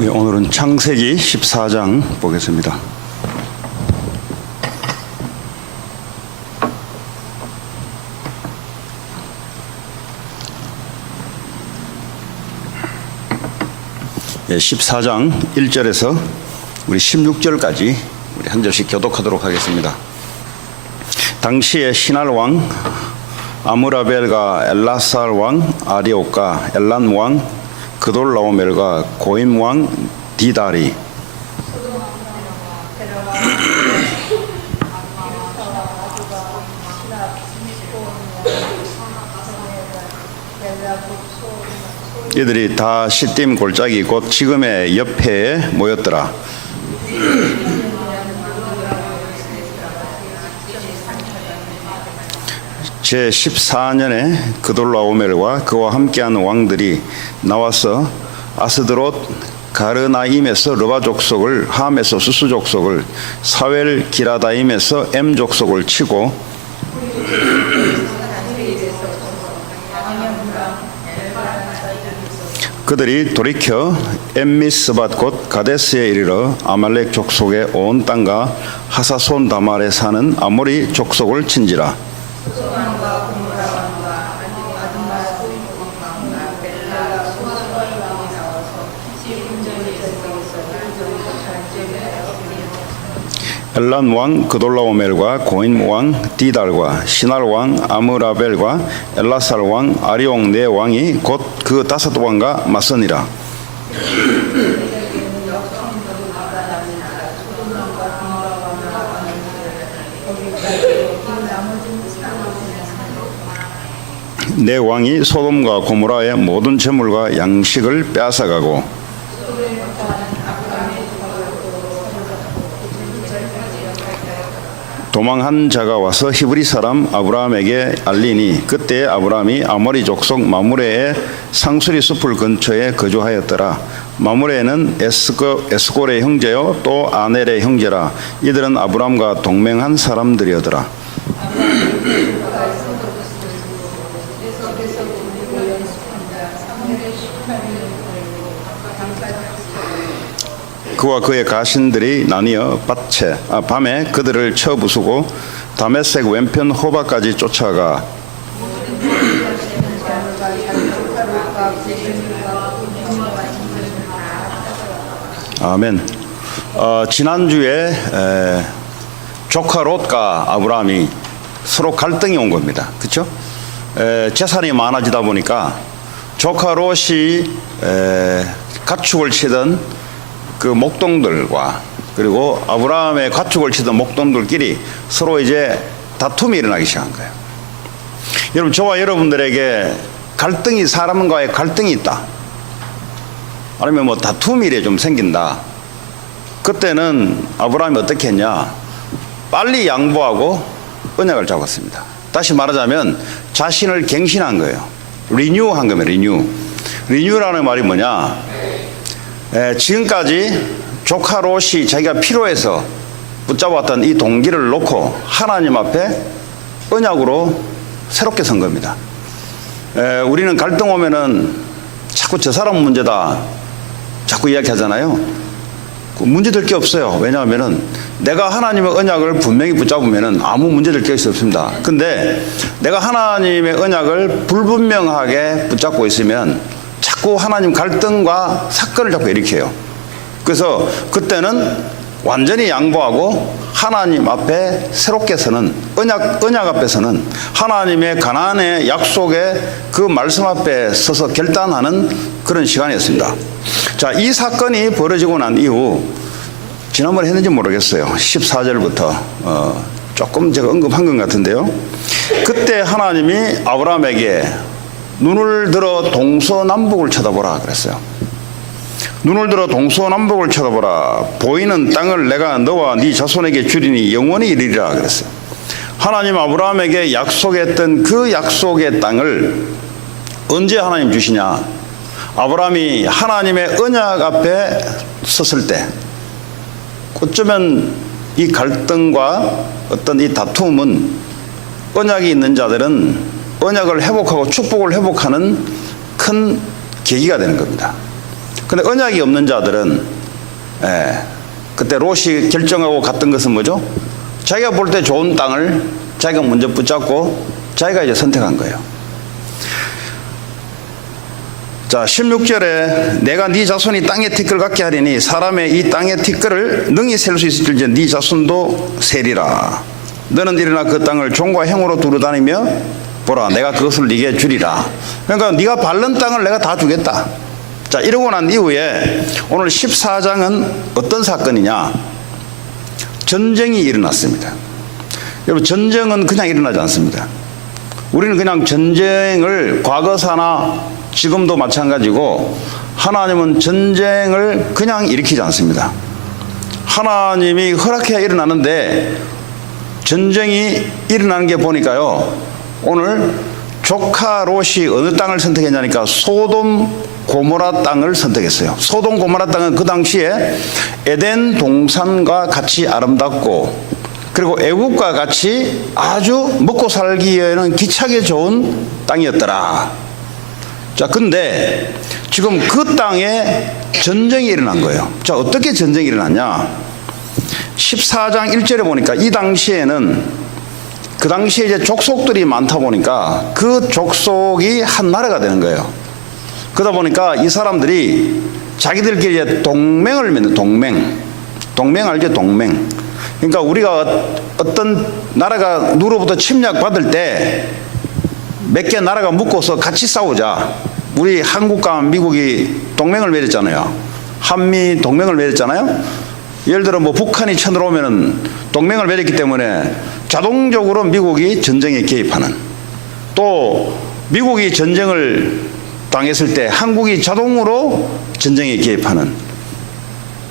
네, 오늘은 창세기 14장 보겠습니다. 네, 14장 1절에서 우리 16절까지 우리 한 절씩 교독하도록 하겠습니다. 당시에 시날 왕 아므라벨과 엘라살 왕 아리옥과 엘란 왕 그돌라오멜과 고임 왕 디다리 이들이 다 시딤 골짜기 곧 지금의 옆에에 모였더라. 제14년에 그돌라오멜과 그와 함께한 왕들이 나와서 아스드롯 가르나임에서 르바 족속을, 함에서 수스 족속을, 사웰 기라다임에서 엠 족속을 치고 그들이 돌이켜 엠미스밧 곧 가데스에 이르러 아말렉 족속의 온 땅과 하사손 다말에 사는 아모리 족속을 친지라. 엘란 왕 그돌라오멜과 고임 왕 디달과 시날 왕 아므라벨과 엘라살 왕 아리옥 네 왕이 곧 그 5 왕과 맞서니라. 네 왕이 소돔과 고모라의 모든 재물과 양식을 빼앗아가고 도망한 자가 와서 히브리 사람 아브라함에게 알리니 그때 아브라함이 아모리 족속 마므레의 상수리 숲을 근처에 거주하였더라. 마므레는 에스골의 형제요 또 아넬의 형제라. 이들은 아브라함과 동맹한 사람들이었더라. 그와 그의 가신들이 나뉘어 밤에 그들을 쳐 부수고 다메섹 왼편 호바까지 쫓아가 아멘. 지난주에 조카 롯과 아브라함이 서로 갈등이 온 겁니다. 그렇죠? 재산이 많아지다 보니까 조카 롯이 가축을 치던 그 목동들과 그리고 아브라함의 가축을 치던 목동들끼리 서로 이제 다툼이 일어나기 시작한 거예요. 여러분, 저와 여러분들에게 갈등이, 사람과의 갈등이 있다, 아니면 뭐 다툼이 좀 생긴다. 그때는 아브라함이 어떻게 했냐? 빨리 양보하고 언약을 잡았습니다. 다시 말하자면 자신을 갱신한 거예요. 리뉴한 겁니다. 리뉴라는 말이 뭐냐? 지금까지 조카 롯이 자기가 필요해서 붙잡았던 이 동기를 놓고 하나님 앞에 언약으로 새롭게 선 겁니다. 우리는 갈등 오면은 자꾸 저 사람 문제다 자꾸 이야기하잖아요. 문제될 게 없어요. 왜냐하면은 내가 하나님의 언약을 분명히 붙잡으면은 아무 문제될 게 없습니다. 근데 내가 하나님의 언약을 불분명하게 붙잡고 있으면 자꾸 하나님 갈등과 사건을 자꾸 일으켜요. 그래서 그때는 완전히 양보하고 하나님 앞에 새롭게 서는, 언약 앞에 서는, 하나님의 가나안의 약속의 그 말씀 앞에 서서 결단하는 그런 시간이었습니다. 자, 이 사건이 벌어지고 난 이후 지난번에 했는지 모르겠어요. 14절부터 조금 제가 언급한 것 같은데요. 그때 하나님이 아브라함에게 눈을 들어 동서남북을 쳐다보라 그랬어요. 눈을 들어 동서남북을 쳐다보라. 보이는 땅을 내가 너와 네 자손에게 주리니 영원히 이르리라 그랬어요. 하나님 아브라함에게 약속했던 그 약속의 땅을 언제 하나님 주시냐? 아브라함이 하나님의 언약 앞에 섰을 때, 어쩌면 이 갈등과 어떤 이 다툼은 언약이 있는 자들은 언약을 회복하고 축복을 회복하는 큰 계기가 되는 겁니다. 근데 언약이 없는 자들은 그때 롯이 결정하고 갔던 것은 뭐죠? 자기가 볼 때 좋은 땅을 자기가 먼저 붙잡고 자기가 이제 선택한 거예요. 자, 16절에 내가 네 자손이 땅의 티끌 같게 하리니 사람의 이 땅의 티끌을 능히 셀 수 있을지 네 자손도 세리라. 너는 일어나 그 땅을 종과 행으로 두루다니며 보라, 내가 그것을 네게 주리라. 그러니까 네가 밟는 땅을 내가 다 주겠다. 자, 이러고 난 이후에 오늘 14장은 어떤 사건이냐? 전쟁이 일어났습니다. 여러분, 전쟁은 그냥 일어나지 않습니다. 우리는 그냥 전쟁을 과거사나 지금도 마찬가지고 하나님은 전쟁을 그냥 일으키지 않습니다. 하나님이 허락해야 일어나는데 전쟁이 일어나는 게 보니까요, 오늘 조카 롯이 어느 땅을 선택했냐니까 소돔 고모라 땅을 선택했어요. 소돔 고모라 땅은 그 당시에 에덴 동산과 같이 아름답고 그리고 애국과 같이 아주 먹고 살기에는 기차게 좋은 땅이었더라. 자, 근데 지금 그 땅에 전쟁이 일어난 거예요. 자, 어떻게 전쟁이 일어났냐? 14장 1절에 보니까 이 당시에는 그 당시에 이제 족속들이 많다 보니까 그 족속이 한 나라가 되는 거예요. 그러다 보니까 이 사람들이 자기들끼리 이제 동맹을 맺는 동맹 알죠? 동맹. 그러니까 우리가 어떤 나라가 누구로부터 침략받을 때 몇 개 나라가 묶어서 같이 싸우자. 우리 한국과 미국이 동맹을 맺었잖아요. 한미 동맹을 맺었잖아요. 예를 들어 뭐 북한이 쳐들어오면은 동맹을 맺었기 때문에 자동적으로 미국이 전쟁에 개입하는, 또 미국이 전쟁을 당했을 때 한국이 자동으로 전쟁에 개입하는,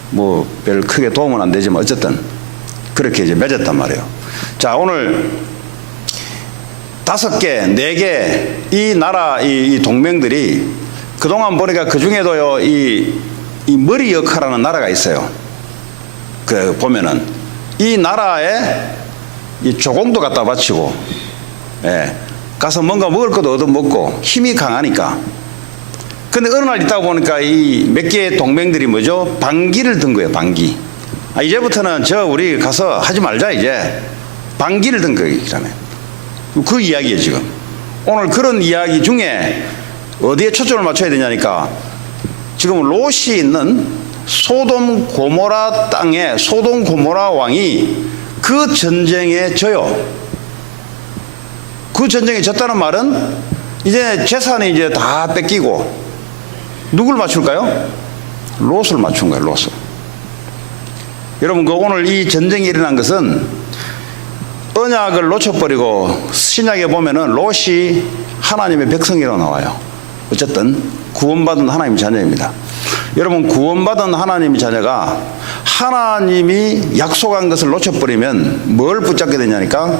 뭐 별 크게 도움은 안 되지만 어쨌든 그렇게 이제 맺었단 말이에요. 자, 오늘 5개, 4개 이 나라 이 동맹들이 그동안 보니까 그 중에도요 이 머리 역할하는 나라가 있어요. 그 보면은 이 나라에 이 조공도 갖다 바치고, 가서 뭔가 먹을 것도 얻어먹고 힘이 강하니까. 근데 어느 날 있다가 보니까 이 몇 개의 동맹들이 뭐죠? 반기를 든 거예요. 반기. 이제부터는 우리 가서 하지 말자, 이제 반기를 든 거예요. 그 이야기예요. 지금 오늘 그런 이야기 중에 어디에 초점을 맞춰야 되냐니까, 지금 롯이 있는 소돔 고모라 땅에 소돔 고모라 왕이 그 전쟁에 져요. 그 전쟁에 졌다는 말은 이제 재산이 이제 다 뺏기고 누굴 맞출까요? 롯을 맞춘 거예요. 롯을. 여러분, 그 오늘 이 전쟁이 일어난 것은 언약을 놓쳐버리고 신약에 보면은 롯이 하나님의 백성이라고 나와요. 어쨌든 구원받은 하나님의 자녀입니다. 여러분, 구원받은 하나님의 자녀가 하나님이 약속한 것을 놓쳐버리면 뭘 붙잡게 되냐니까,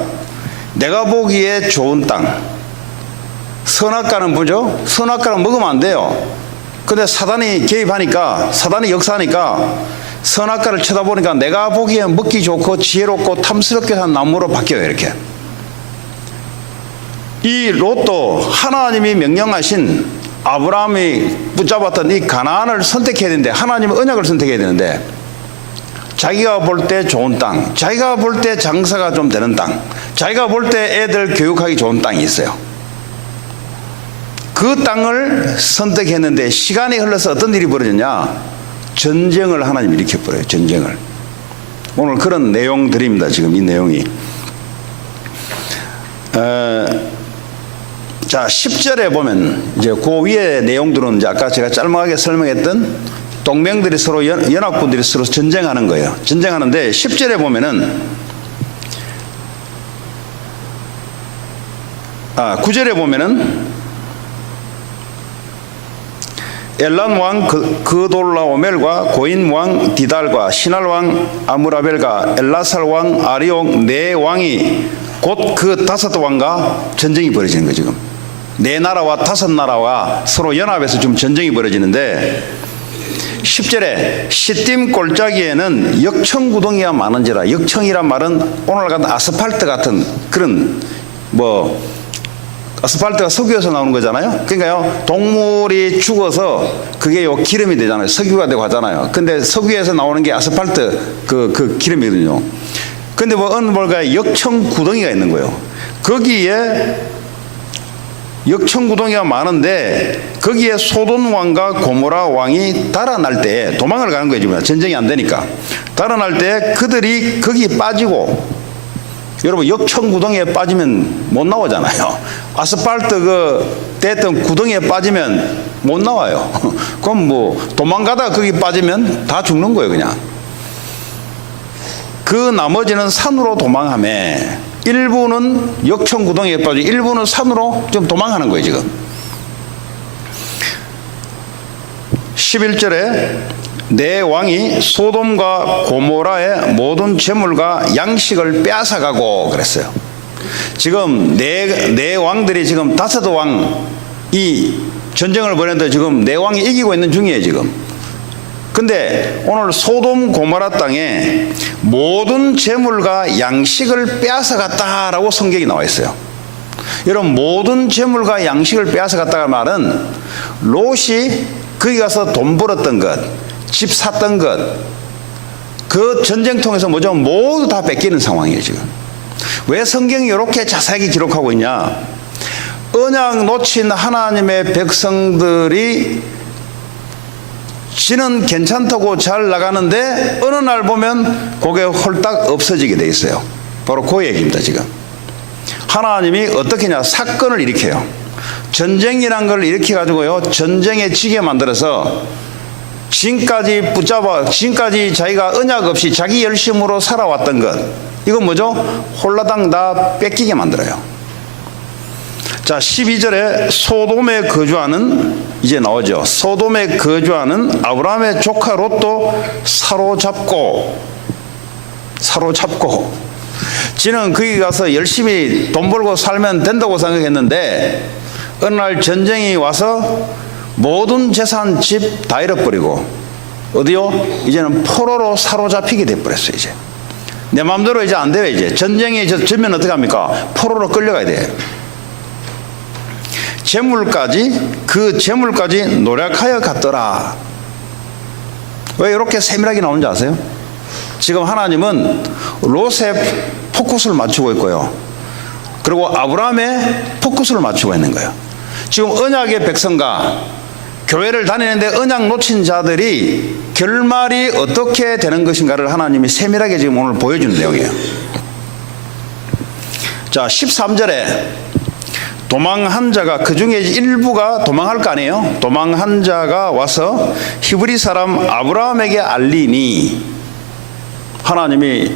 내가 보기에 좋은 땅, 선악과는 뭐죠? 선악과는 먹으면 안 돼요. 근데 사단이 개입하니까, 사단이 역사하니까 선악과를 쳐다보니까 내가 보기에 먹기 좋고 지혜롭고 탐스럽게 한 나무로 바뀌어요. 이렇게. 이 롯도 하나님이 명령하신 아브라함이 붙잡았던 이 가나안을 선택해야 되는데, 하나님의 언약을 선택해야 되는데, 자기가 볼 때 좋은 땅, 자기가 볼 때 장사가 좀 되는 땅, 자기가 볼 때 애들 교육하기 좋은 땅이 있어요. 그 땅을 선택했는데 시간이 흘러서 어떤 일이 벌어졌냐? 전쟁을 하나님이 일으켜버려요. 전쟁을. 오늘 그런 내용들입니다. 지금 이 내용이. 자, 10절에 보면 이제 그 위에 내용들은 이제 아까 제가 짤막하게 설명했던 동맹들이 서로 연합군들이 서로 전쟁하는 거예요. 전쟁하는데 10절에 보면은 9절에 보면은 엘란 왕 그돌라오멜과 고인 왕 디달과 시날 왕 아무라벨과 엘라살 왕 아리옥 네 왕이 곧 그 5 왕과 전쟁이 벌어지는 거예요. 지금 4나라와 5나라와 서로 연합해서 지금 전쟁이 벌어지는데, 10절에 시딤 골짜기에는 역청구덩이가 많은지라. 역청이란 말은 오늘 같은 아스팔트 같은 그런 뭐 아스팔트가 석유에서 나오는 거잖아요. 그러니까요, 동물이 죽어서 그게 요 기름이 되잖아요. 석유가 되고 하잖아요. 근데 석유에서 나오는 게 아스팔트 그 기름이거든요. 근데 뭐 어느 뭘까 역청 구덩이가 있는 거예요. 거기에 역청 구덩이가 많은데 거기에 소돔 왕과 고모라 왕이 달아날 때 도망을 가는 거예요. 지금 전쟁이 안 되니까 달아날 때 그들이 거기 빠지고, 여러분 역청 구덩이에 빠지면 못 나오잖아요. 아스팔트 됐던 구덩이에 빠지면 못 나와요. 그럼 뭐 도망가다가 거기 빠지면 다 죽는 거예요. 그냥 그 나머지는 산으로 도망하며 일부는 역청 구덩이에 빠지고 일부는 산으로 좀 도망하는 거예요. 지금 11절에 내 왕이 소돔과 고모라의 모든 재물과 양식을 빼앗아가고 그랬어요. 지금 내 왕들이 지금 5왕이 전쟁을 벌였는데 지금 내 왕이 이기고 있는 중이에요. 지금 근데 오늘 소돔 고모라 땅에 모든 재물과 양식을 빼앗아갔다라고 성경이 나와 있어요. 여러분, 모든 재물과 양식을 빼앗아갔다는 말은 롯이 거기 가서 돈 벌었던 것, 집 샀던 것, 그 전쟁통에서 뭐죠? 모두 다 뺏기는 상황이에요. 지금 왜 성경이 이렇게 자세하게 기록하고 있냐? 언약 놓친 하나님의 백성들이 지는 괜찮다고 잘 나가는데 어느 날 보면 그게 홀딱 없어지게 돼 있어요. 바로 그 얘기입니다. 지금 하나님이 어떻게 하냐? 사건을 일으켜요. 전쟁이란 걸 일으켜 가지고요, 전쟁에 지게 만들어서 지금까지 지금까지 자기가 언약 없이 자기 열심으로 살아왔던 것, 이건 뭐죠? 홀라당 다 뺏기게 만들어요. 자, 12절에 소돔에 거주하는, 이제 나오죠. 소돔에 거주하는 아브라함의 조카 롯도 사로잡고 지는 거기 가서 열심히 돈 벌고 살면 된다고 생각했는데 어느 날 전쟁이 와서 모든 재산, 집 다 잃어버리고 어디요? 이제는 포로로 사로잡히게 돼버렸어요. 이제 내 마음대로 이제 안 돼요. 이제 전쟁이 전면 어떻게 합니까? 포로로 끌려가야 돼요. 그 재물까지 노력하여 갔더라. 왜 이렇게 세밀하게 나오는지 아세요? 지금 하나님은 롯의 포커스를 맞추고 있고요, 그리고 아브라함의 포커스를 맞추고 있는 거예요. 지금 언약의 백성과 교회를 다니는데 언약 놓친 자들이 결말이 어떻게 되는 것인가를 하나님이 세밀하게 지금 오늘 보여주는 내용이에요. 자, 13절에 도망한 자가, 그 중에 일부가 도망할 거 아니에요. 도망한 자가 와서 히브리 사람 아브라함에게 알리니, 하나님이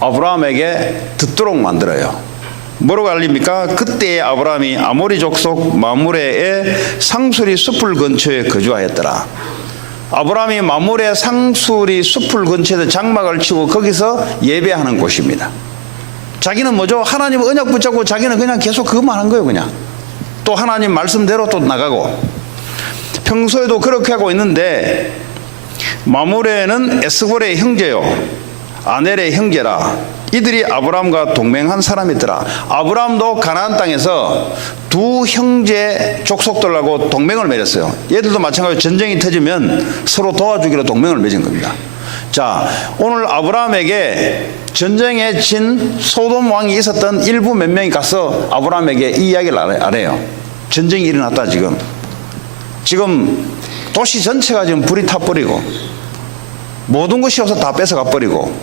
아브라함에게 듣도록 만들어요. 뭐라고 알립니까? 그때 아브라함이 아모리 족속 마므레의 상수리 숲을 근처에 거주하였더라. 아브라함이 마므레 상수리 숲을 근처에서 장막을 치고 거기서 예배하는 곳입니다. 자기는 뭐죠? 하나님 언약 붙잡고 자기는 그냥 계속 그것만 한 거예요. 그냥 또 하나님 말씀대로 또 나가고, 평소에도 그렇게 하고 있는데, 마므레는 에스골의 형제요 아넬의 형제라. 이들이 아브라함과 동맹한 사람이더라. 아브라함도 가나안 땅에서 두 형제 족속들하고 동맹을 맺었어요. 얘들도 마찬가지로 전쟁이 터지면 서로 도와주기로 동맹을 맺은 겁니다. 자, 오늘 아브라함에게 전쟁에 진 소돔 왕이 있었던 일부 몇 명이 가서 아브라함에게 이 이야기를 알아요. 전쟁이 일어났다. 지금 도시 전체가 지금 불이 타버리고 모든 것이 없어 다 뺏어가 버리고,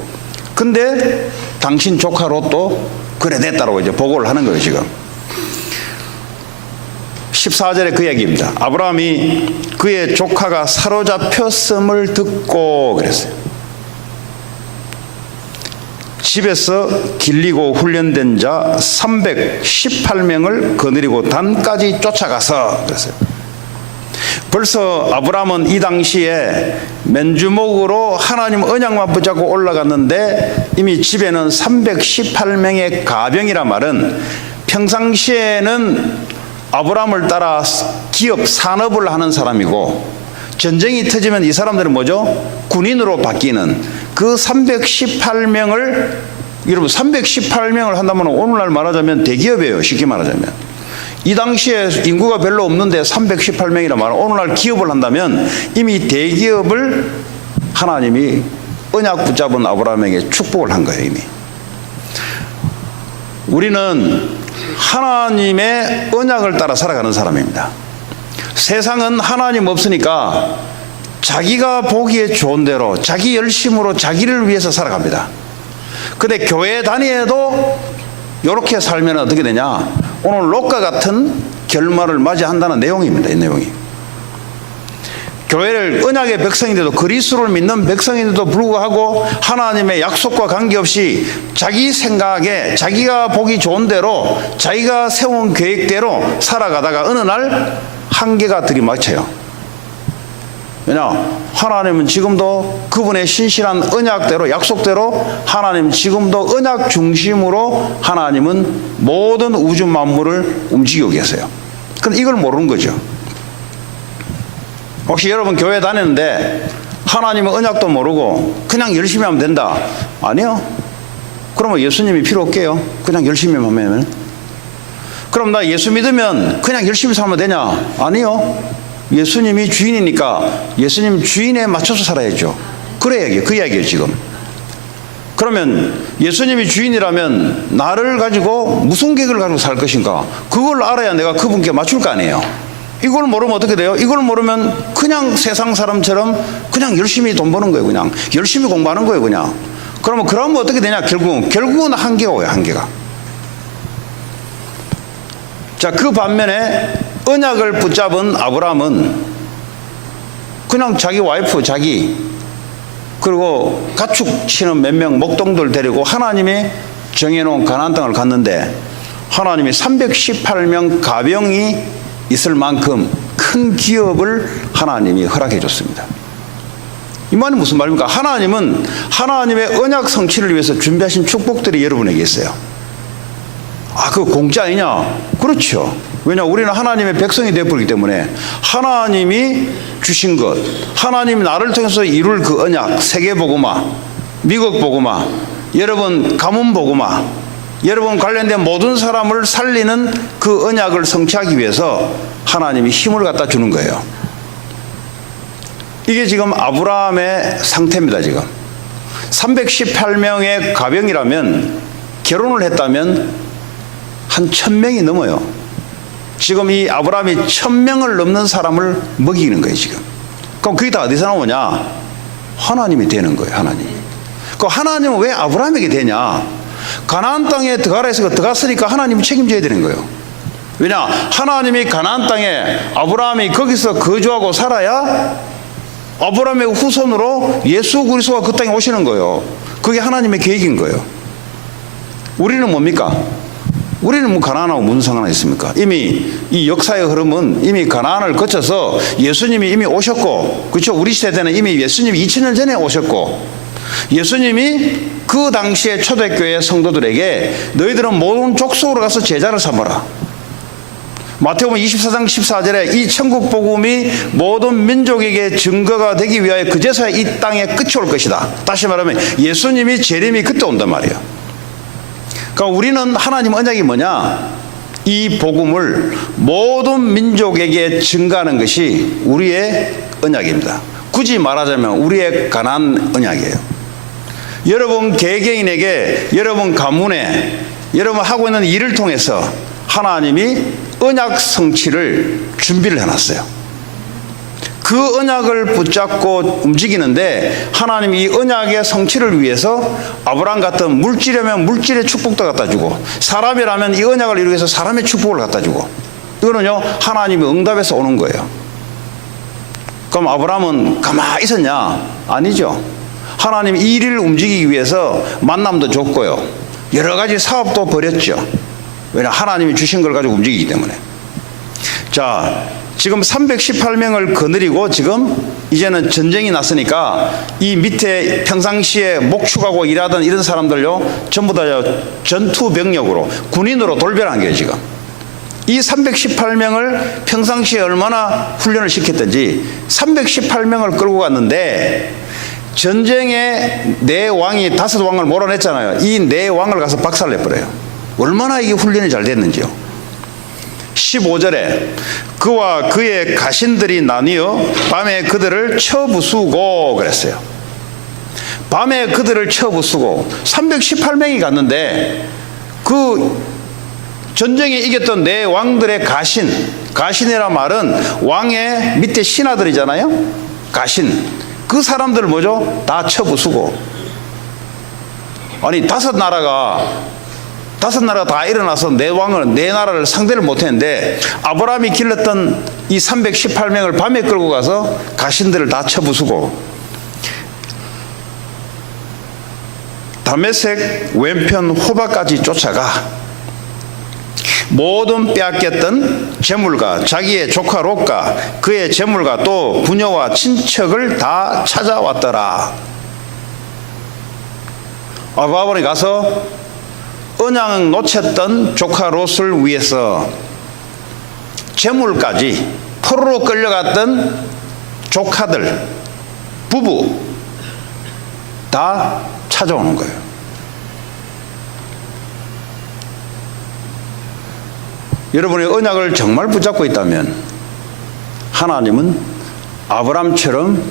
근데 당신 조카 롯도 그래 됐다고 이제 보고를 하는 거예요. 지금 14절에 그 얘기입니다. 아브라함이 그의 조카가 사로잡혔음을 듣고 그랬어요. 집에서 길리고 훈련된 자 318명을 거느리고 단까지 쫓아가서 그랬어요. 벌써 아브라함은 이 당시에 맨주먹으로 하나님 언약만 붙잡고 올라갔는데 이미 집에는 318명의 가병이란 말은 평상시에는 아브라함을 따라 기업, 산업을 하는 사람이고, 전쟁이 터지면 이 사람들은 뭐죠? 군인으로 바뀌는 그 318명을, 여러분 318명을 한다면 오늘날 말하자면 대기업이에요. 쉽게 말하자면 이 당시에 인구가 별로 없는데 318명이나 말은 오늘날 기업을 한다면 이미 대기업을 하나님이 언약 붙잡은 아브라함에게 축복을 한 거예요. 이미. 우리는 하나님의 언약을 따라 살아가는 사람입니다. 세상은 하나님 없으니까 자기가 보기에 좋은 대로 자기 열심으로 자기를 위해서 살아갑니다. 근데 교회 다니에도 이렇게 살면 어떻게 되냐? 오늘 롯과 같은 결말을 맞이한다는 내용입니다. 이 내용이. 교회를 언약의 백성인데도 그리스도를 믿는 백성인데도 불구하고 하나님의 약속과 관계없이 자기 생각에 자기가 보기 좋은 대로 자기가 세운 계획대로 살아가다가 어느 날 한계가 들이닥쳐요. 왜냐? 하나님은 지금도 그분의 신실한 언약대로 약속대로 하나님 지금도 언약 중심으로 하나님은 모든 우주 만물을 움직이고 계세요. 그런데 이걸 모르는 거죠. 혹시 여러분 교회 다니는데 하나님의 언약도 모르고 그냥 열심히 하면 된다? 아니요. 그러면 예수님이 필요 없게요. 그냥 열심히 하면. 그럼 나 예수 믿으면 그냥 열심히 살면 되냐? 아니요. 예수님이 주인이니까 예수님 주인에 맞춰서 살아야죠. 그 이야기예요 지금. 그러면 예수님이 주인이라면 나를 가지고 무슨 계획을 가지고 살 것인가? 그걸 알아야 내가 그분께 맞출 거 아니에요. 이걸 모르면 어떻게 돼요? 이걸 모르면 그냥 세상 사람처럼 그냥 열심히 돈 버는 거예요. 그냥 열심히 공부하는 거예요. 그러면 어떻게 되냐? 결국은 한계가 오요. 한계가. 자, 그 반면에 언약을 붙잡은 아브라함은 그냥 자기 와이프 그리고 가축 치는 몇 명 목동들 데리고 하나님이 정해놓은 가나안 땅을 갔는데 하나님이 318명 가병이 있을 만큼 큰 기업을 하나님이 허락해 줬습니다. 이 말은 무슨 말입니까? 하나님은 하나님의 언약 성취를 위해서 준비하신 축복들이 여러분에게 있어요. 아, 그거 공짜 아니냐? 그렇죠. 왜냐? 우리는 하나님의 백성이 되어버리기 때문에 하나님이 주신 것, 하나님이 나를 통해서 이룰 그 언약, 세계복음화, 미국복음화, 여러분 가문복음화, 여러분 관련된 모든 사람을 살리는 그 언약을 성취하기 위해서 하나님이 힘을 갖다 주는 거예요. 이게 지금 아브라함의 상태입니다. 지금 318명의 가병이라면 결혼을 했다면 한 1000명이 넘어요. 지금 이 아브라함이 1000명을 넘는 사람을 먹이는 거예요. 지금. 그럼 그게 다 어디서 나오냐? 하나님이 되는 거예요. 하나님이. 그 하나님은 왜 아브라함에게 되냐? 가나안 땅에 들어가라 해서 들어갔으니까 하나님이 책임져야 되는 거예요. 왜냐? 하나님이 가나안 땅에 아브라함이 거기서 거주하고 살아야 아브라함의 후손으로 예수 그리스도가 그 땅에 오시는 거예요. 그게 하나님의 계획인 거예요. 우리는 뭡니까? 우리는 뭐 가나안하고 무슨 상관이 있습니까? 이미 이 역사의 흐름은 이미 가나안을 거쳐서 예수님이 이미 오셨고, 그렇죠? 우리 세대는 이미 예수님이 2000년 전에 오셨고, 예수님이 그 당시에 초대교회 성도들에게 너희들은 모든 족속으로 가서 제자를 삼아라. 마태복음 24장 14절에 이 천국 복음이 모든 민족에게 증거가 되기 위하여 그제서야 이 땅에 끝이 올 것이다. 다시 말하면 예수님이 재림이 그때 온단 말이에요. 그러니까 우리는 하나님 언약이 뭐냐? 이 복음을 모든 민족에게 증가하는 것이 우리의 언약입니다. 굳이 말하자면 우리의 가나안 언약이에요. 여러분 개개인에게, 여러분 가문에, 여러분 하고 있는 일을 통해서 하나님이 언약 성취를 준비를 해놨어요. 그 언약을 붙잡고 움직이는데 하나님이 이 언약의 성취를 위해서 아브라함 같은 물질이라면 물질의 축복도 갖다 주고, 사람이라면 이 언약을 이루기 위해서 사람의 축복을 갖다 주고, 이거는요 하나님의 응답에서 오는 거예요. 그럼 아브라함은 가만히 있었냐? 아니죠. 하나님이 이 일을 움직이기 위해서 만남도 줬고요, 여러 가지 사업도 벌였죠. 왜냐? 하나님이 주신 걸 가지고 움직이기 때문에. 자, 지금 318명을 거느리고 지금 이제는 전쟁이 났으니까 이 밑에 평상시에 목축하고 일하던 이런 사람들요 전부 다 전투병력으로, 군인으로 돌변한 거예요. 지금 이 318명을 평상시에 얼마나 훈련을 시켰든지 318명을 끌고 갔는데, 전쟁에 네 왕이 5왕을 몰아냈잖아요. 이 네 왕을 가서 박살내버려요. 얼마나 이게 훈련이 잘 됐는지요. 15절에 그와 그의 가신들이 나뉘어 밤에 그들을 쳐부수고 그랬어요. 밤에 그들을 쳐부수고 318명이 갔는데 그 전쟁에 이겼던 네 왕들의 가신이라 말은 왕의 밑에 신하들이잖아요. 가신. 그 사람들 뭐죠? 다 쳐부수고. 아니 다섯 나라가 다 일어나서 네 나라를 상대를 못했는데 아브라함이 길렀던 이 318명을 밤에 끌고 가서 가신들을 다 쳐부수고 다메섹 왼편 호바까지 쫓아가 모든 빼앗겼던 재물과 자기의 조카 롯과 그의 재물과 또 부녀와 친척을 다 찾아왔더라. 아브라함이 가서 언약 놓쳤던 조카 롯을 위해서 재물까지 포로로 끌려갔던 조카들 부부 다 찾아오는 거예요. 여러분이 언약을 정말 붙잡고 있다면 하나님은 아브라함처럼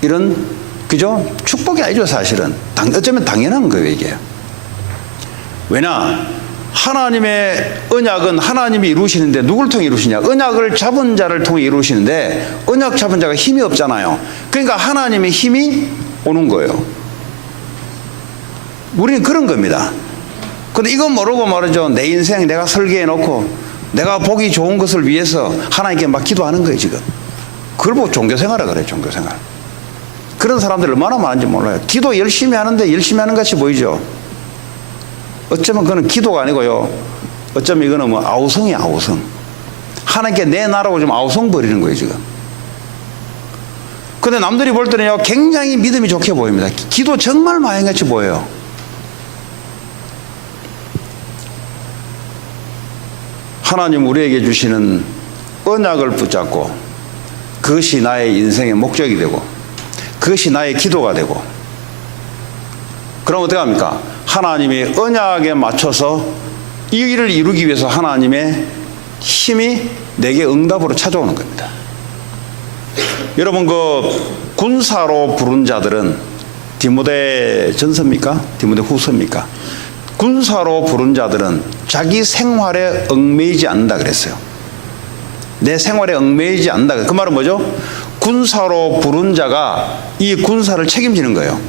이런 그죠? 축복이 아니죠. 사실은 어쩌면 당연한 거예요. 이게 왜냐? 하나님의 언약은 하나님이 이루시는데 누굴 통해 이루시냐? 언약을 잡은 자를 통해 이루시는데 언약 잡은 자가 힘이 없잖아요. 그러니까 하나님의 힘이 오는 거예요. 우리는 그런 겁니다. 근데 이건 모르고 말이죠. 내 인생 내가 설계해 놓고 내가 보기 좋은 것을 위해서 하나님께 막 기도하는 거예요. 지금 그걸 보고 종교생활이라 그래요. 종교생활. 그런 사람들 얼마나 많은지 몰라요. 기도 열심히 하는데 열심히 하는 같이 보이죠. 어쩌면 그건 기도가 아니고요. 어쩌면 이거는 뭐 아우성이야. 아우성. 하나님께 내 나라고 좀 아우성 버리는 거예요. 지금. 근데 남들이 볼 때는요 굉장히 믿음이 좋게 보입니다. 기도 정말 마행같이 보여요. 하나님 우리에게 주시는 언약을 붙잡고 그것이 나의 인생의 목적이 되고 그것이 나의 기도가 되고 그럼 어떻게 합니까? 하나님의 언약에 맞춰서 이 일을 이루기 위해서 하나님의 힘이 내게 응답으로 찾아오는 겁니다. 여러분 그 군사로 부른 자들은 디모데 전서입니까? 디모데 후서입니까? 군사로 부른 자들은 자기 생활에 얽매이지 않는다 그랬어요. 내 생활에 얽매이지 않는다. 그 말은 뭐죠? 군사로 부른 자가 이 군사를 책임지는 거예요.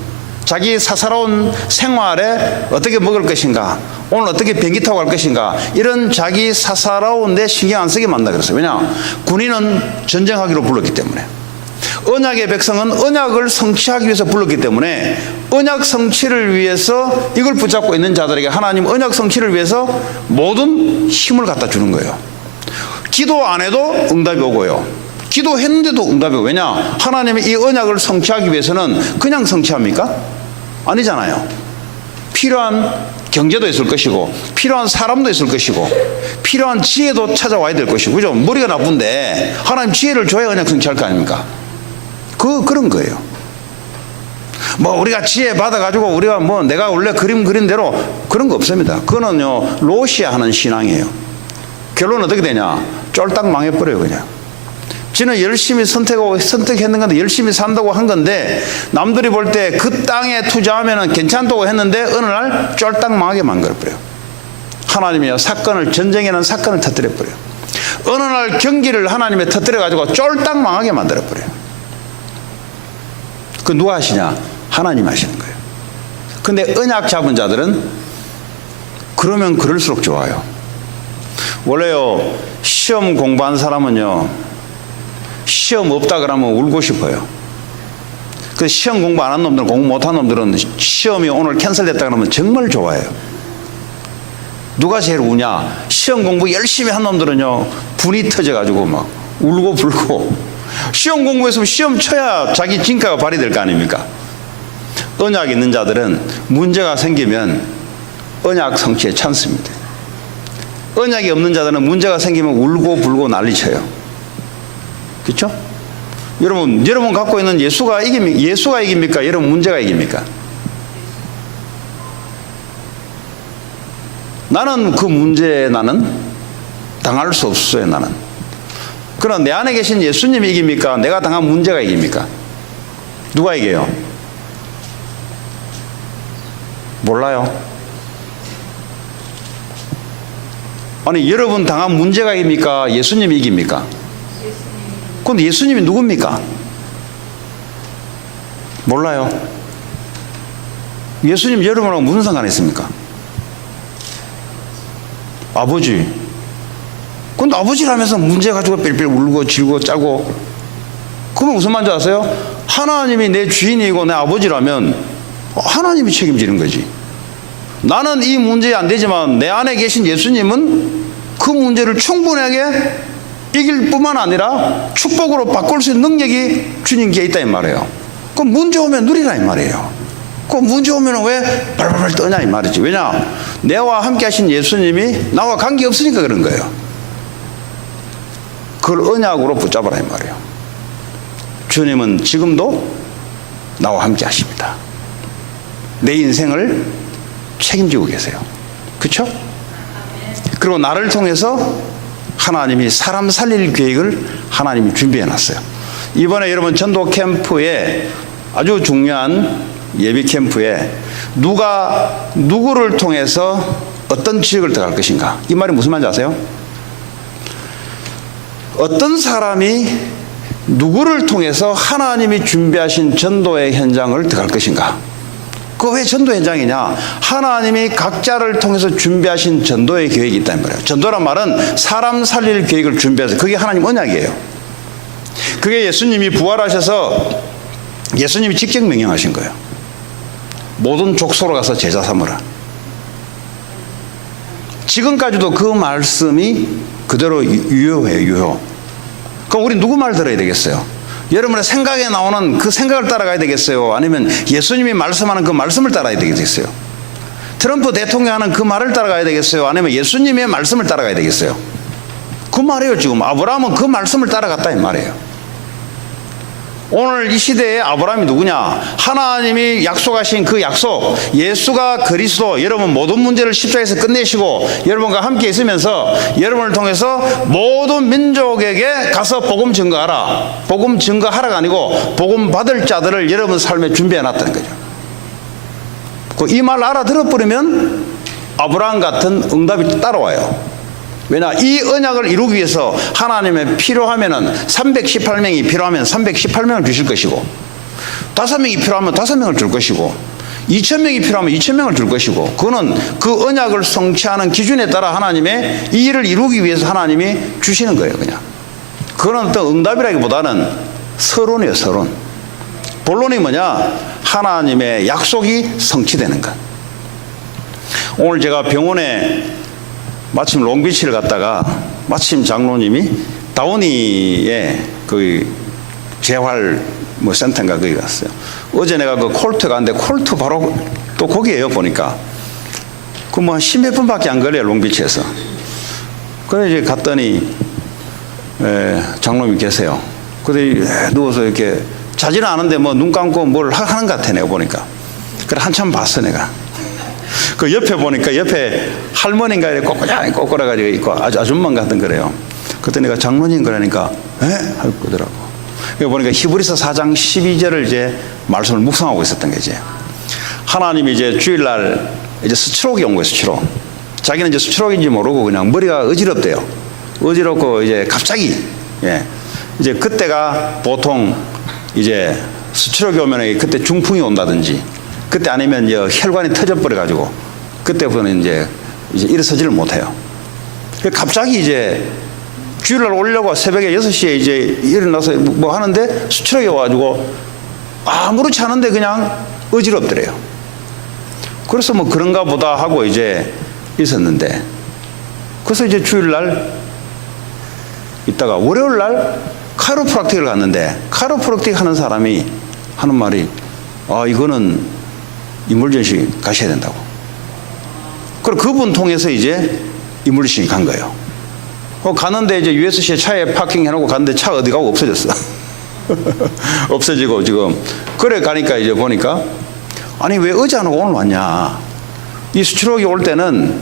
자기 사사로운 생활에 어떻게 먹을 것인가, 오늘 어떻게 비행기 타고 갈 것인가, 이런 자기 사사로운 데 신경 안 쓰게 만든다 그랬어요. 왜냐? 군인은 전쟁하기로 불렀기 때문에. 언약의 백성은 언약을 성취하기 위해서 불렀기 때문에 언약 성취를 위해서 이걸 붙잡고 있는 자들에게 하나님 언약 성취를 위해서 모든 힘을 갖다 주는 거예요. 기도 안 해도 응답이 오고요. 기도했는데도 응답이 오고. 왜냐? 하나님이 이 언약을 성취하기 위해서는 그냥 성취합니까? 아니잖아요. 필요한 경제도 있을 것이고 필요한 사람도 있을 것이고 필요한 지혜도 찾아와야 될 것이고 그죠? 머리가 나쁜데 하나님 지혜를 줘야 언약 성취할 거 아닙니까? 그런 거예요. 뭐 우리가 지혜 받아가지고 우리가 뭐 내가 원래 그림 그린 대로 그런 거 없습니다. 그거는요 로시아 하는 신앙이에요. 결론은 어떻게 되냐? 쫄딱 망해버려요. 그냥 지는 열심히 선택했는 건데 열심히 산다고 한 건데 남들이 볼 때 그 땅에 투자하면 괜찮다고 했는데 어느 날 쫄딱 망하게 만들어버려요. 하나님이요 전쟁에는 사건을 터뜨려버려요. 어느 날 경기를 하나님이 터뜨려가지고 쫄딱 망하게 만들어버려요. 그 누가 하시냐? 하나님 하시는 거예요. 근데 언약 잡은 자들은 그러면 그럴수록 좋아요. 원래요 시험 공부한 사람은요 시험 없다 그러면 울고 싶어요. 그 시험 공부 안 한 놈들, 공부 못한 놈들은 시험이 오늘 캔슬됐다 그러면 정말 좋아해요. 누가 제일 우냐? 시험 공부 열심히 한 놈들은요 분이 터져가지고 막 울고 불고. 시험 공부했으면 시험 쳐야 자기 진가가 발휘될 거 아닙니까? 언약 있는 자들은 문제가 생기면 언약 성취에 찬스입니다. 언약이 없는 자들은 문제가 생기면 울고 불고 난리쳐요. 그렇죠? 여러분 갖고 있는 예수가 이깁니까? 여러분 문제가 이깁니까? 나는 그 문제에 당할 수 없어요, 나는. 그럼 내 안에 계신 예수님이 이깁니까? 내가 당한 문제가 이깁니까? 누가 이겨요? 몰라요. 아니, 여러분 당한 문제가 이깁니까? 예수님이 이깁니까? 그런데 예수님이 누굽니까? 몰라요. 예수님 여러분하고 무슨 상관이 있습니까? 아버지. 근데 아버지라면서 문제 가지고 삘삘 울고 질고 짜고, 그러면 무슨 말인지 아세요? 하나님이 내 주인이고 내 아버지라면 하나님이 책임지는 거지. 나는 이 문제 안 되지만 내 안에 계신 예수님은 그 문제를 충분하게 이길 뿐만 아니라 축복으로 바꿀 수 있는 능력이 주님께 있다 이 말이에요. 그럼 문제 오면 누리라 이 말이에요. 그 문제 오면 왜 발발발 떠냐 이 말이지. 왜냐? 내와 함께 하신 예수님이 나와 관계없으니까 그런 거예요. 그걸 언약으로 붙잡아라 이 말이에요. 주님은 지금도 나와 함께 하십니다. 내 인생을 책임지고 계세요. 그렇죠? 그리고 나를 통해서 하나님이 사람 살릴 계획을 하나님이 준비해 놨어요. 이번에 여러분 전도 캠프에 아주 중요한 예비 캠프에 누가 누구를 통해서 어떤 지역을 들어갈 것인가. 이 말이 무슨 말인지 아세요? 어떤 사람이 누구를 통해서 하나님이 준비하신 전도의 현장을 들어갈 것인가. 그 왜 전도 현장이냐? 하나님이 각자를 통해서 준비하신 전도의 계획이 있다는 말이에요. 전도란 말은 사람 살릴 계획을 준비해서, 그게 하나님 언약이에요. 그게 예수님이 부활하셔서 예수님이 직접 명령하신 거예요. 모든 족속으로 가서 제자 삼으라. 지금까지도 그 말씀이 그대로 유효해요. 유효. 그럼 우리 누구 말 들어야 되겠어요? 여러분의 생각에 나오는 그 생각을 따라가야 되겠어요? 아니면 예수님이 말씀하는 그 말씀을 따라야 되겠어요? 트럼프 대통령이 하는 그 말을 따라가야 되겠어요? 아니면 예수님의 말씀을 따라가야 되겠어요? 그 말이에요. 지금 아브라함은 그 말씀을 따라갔다 이 말이에요. 오늘 이 시대에 아브라함이 누구냐? 하나님이 약속하신 그 약속, 예수가 그리스도, 여러분 모든 문제를 십자가에서 끝내시고 여러분과 함께 있으면서 여러분을 통해서 모든 민족에게 가서 복음 증거하라. 복음 증거하라가 아니고 복음 받을 자들을 여러분 삶에 준비해 놨다는 거죠. 이 말 알아들어버리면 아브라함 같은 응답이 따라와요. 왜냐? 이 언약을 이루기 위해서 하나님의 필요하면은 318명이 필요하면 318명을 주실 것이고, 5명이 필요하면 5명을 줄 것이고, 2000명이 필요하면 2000명을 줄 것이고, 그거는 그 언약을 성취하는 기준에 따라 하나님의 이 일을 이루기 위해서 하나님이 주시는 거예요. 그냥 그건 어떤 응답이라기보다는 서론이에요. 서론. 본론이 뭐냐? 하나님의 약속이 성취되는 것. 오늘 제가 병원에 마침 롱비치를 갔다가 마침 장로님이 다우니에 그 재활 뭐 센터인가 거기 갔어요. 어제 내가 그 콜트 갔는데 콜트 바로 또 거기에요. 보니까 그 뭐 10몇 분밖에 안 걸려요. 롱비치에서. 그래 이제 갔더니 장로님이 계세요. 그래 누워서 이렇게 자지는 않은데 뭐 눈 감고 뭘 하는 것 같아 내가 보니까. 그래 한참 봤어 내가. 그 옆에 보니까 옆에 할머니인가 이렇게 꼬꾸라가지고 있고 아줌마 같은 거래요. 그때 내가 장로님 그러니까 할 거더라고. 그러니까 보니까 히브리서 4장 12절을 이제 말씀을 묵상하고 있었던 거지. 하나님이 이제 주일날 이제 스트로크가 온 거예요. 스트로크. 자기는 이제 스트로크인지 모르고 그냥 머리가 어지럽대요. 어지럽고 이제 갑자기 이제 그때가 보통 이제 스트로크 오면 그때 중풍이 온다든지, 그때 아니면 혈관이 터져버려가지고 그때부터는 이제 일어서지를 못해요. 갑자기 이제 주일날 오려고 새벽에 6시에 이제 일어나서 뭐 하는데 수출하게 와가지고 아무렇지 않은데 그냥 어지럽더래요. 그래서 뭐 그런가 보다 하고 이제 있었는데, 그래서 이제 주일날 있다가 월요일날 카이로프락틱을 갔는데, 카이로프락틱 하는 사람이 하는 말이 이거는 이물전시 가셔야 된다고. 그리고 그분 통해서 이제 이물전시 간 거예요. 가는데 이제 USC에 차에 파킹 해놓고 갔는데 차 어디 가고 없어졌어. 없어지고 지금. 그래 가니까 이제 보니까 아니 왜 어제 안 오고 오늘 왔냐. 이 스트로크가 올 때는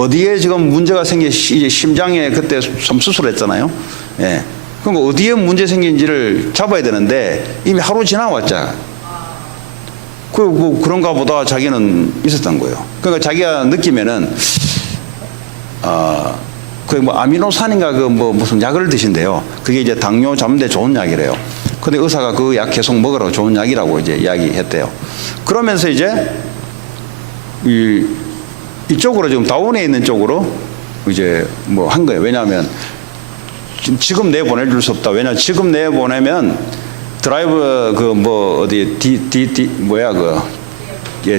어디에 지금 문제가 이제 심장에 그때 수술했잖아요. 예. 그럼 어디에 문제 생긴지를 잡아야 되는데 이미 하루 지나왔자. 그런가 보다 자기는 있었던 거예요. 그러니까 자기가 느끼면은, 아미노산인가 무슨 약을 드신대요. 그게 이제 당뇨 잡는데 좋은 약이래요. 근데 의사가 그 약 계속 먹으라고 좋은 약이라고 이제 이야기했대요. 그러면서 이제 이쪽으로 지금 다운에 있는 쪽으로 이제 한 거예요. 왜냐하면 지금 내보내줄 수 없다. 왜냐하면 지금 내보내면 드라이브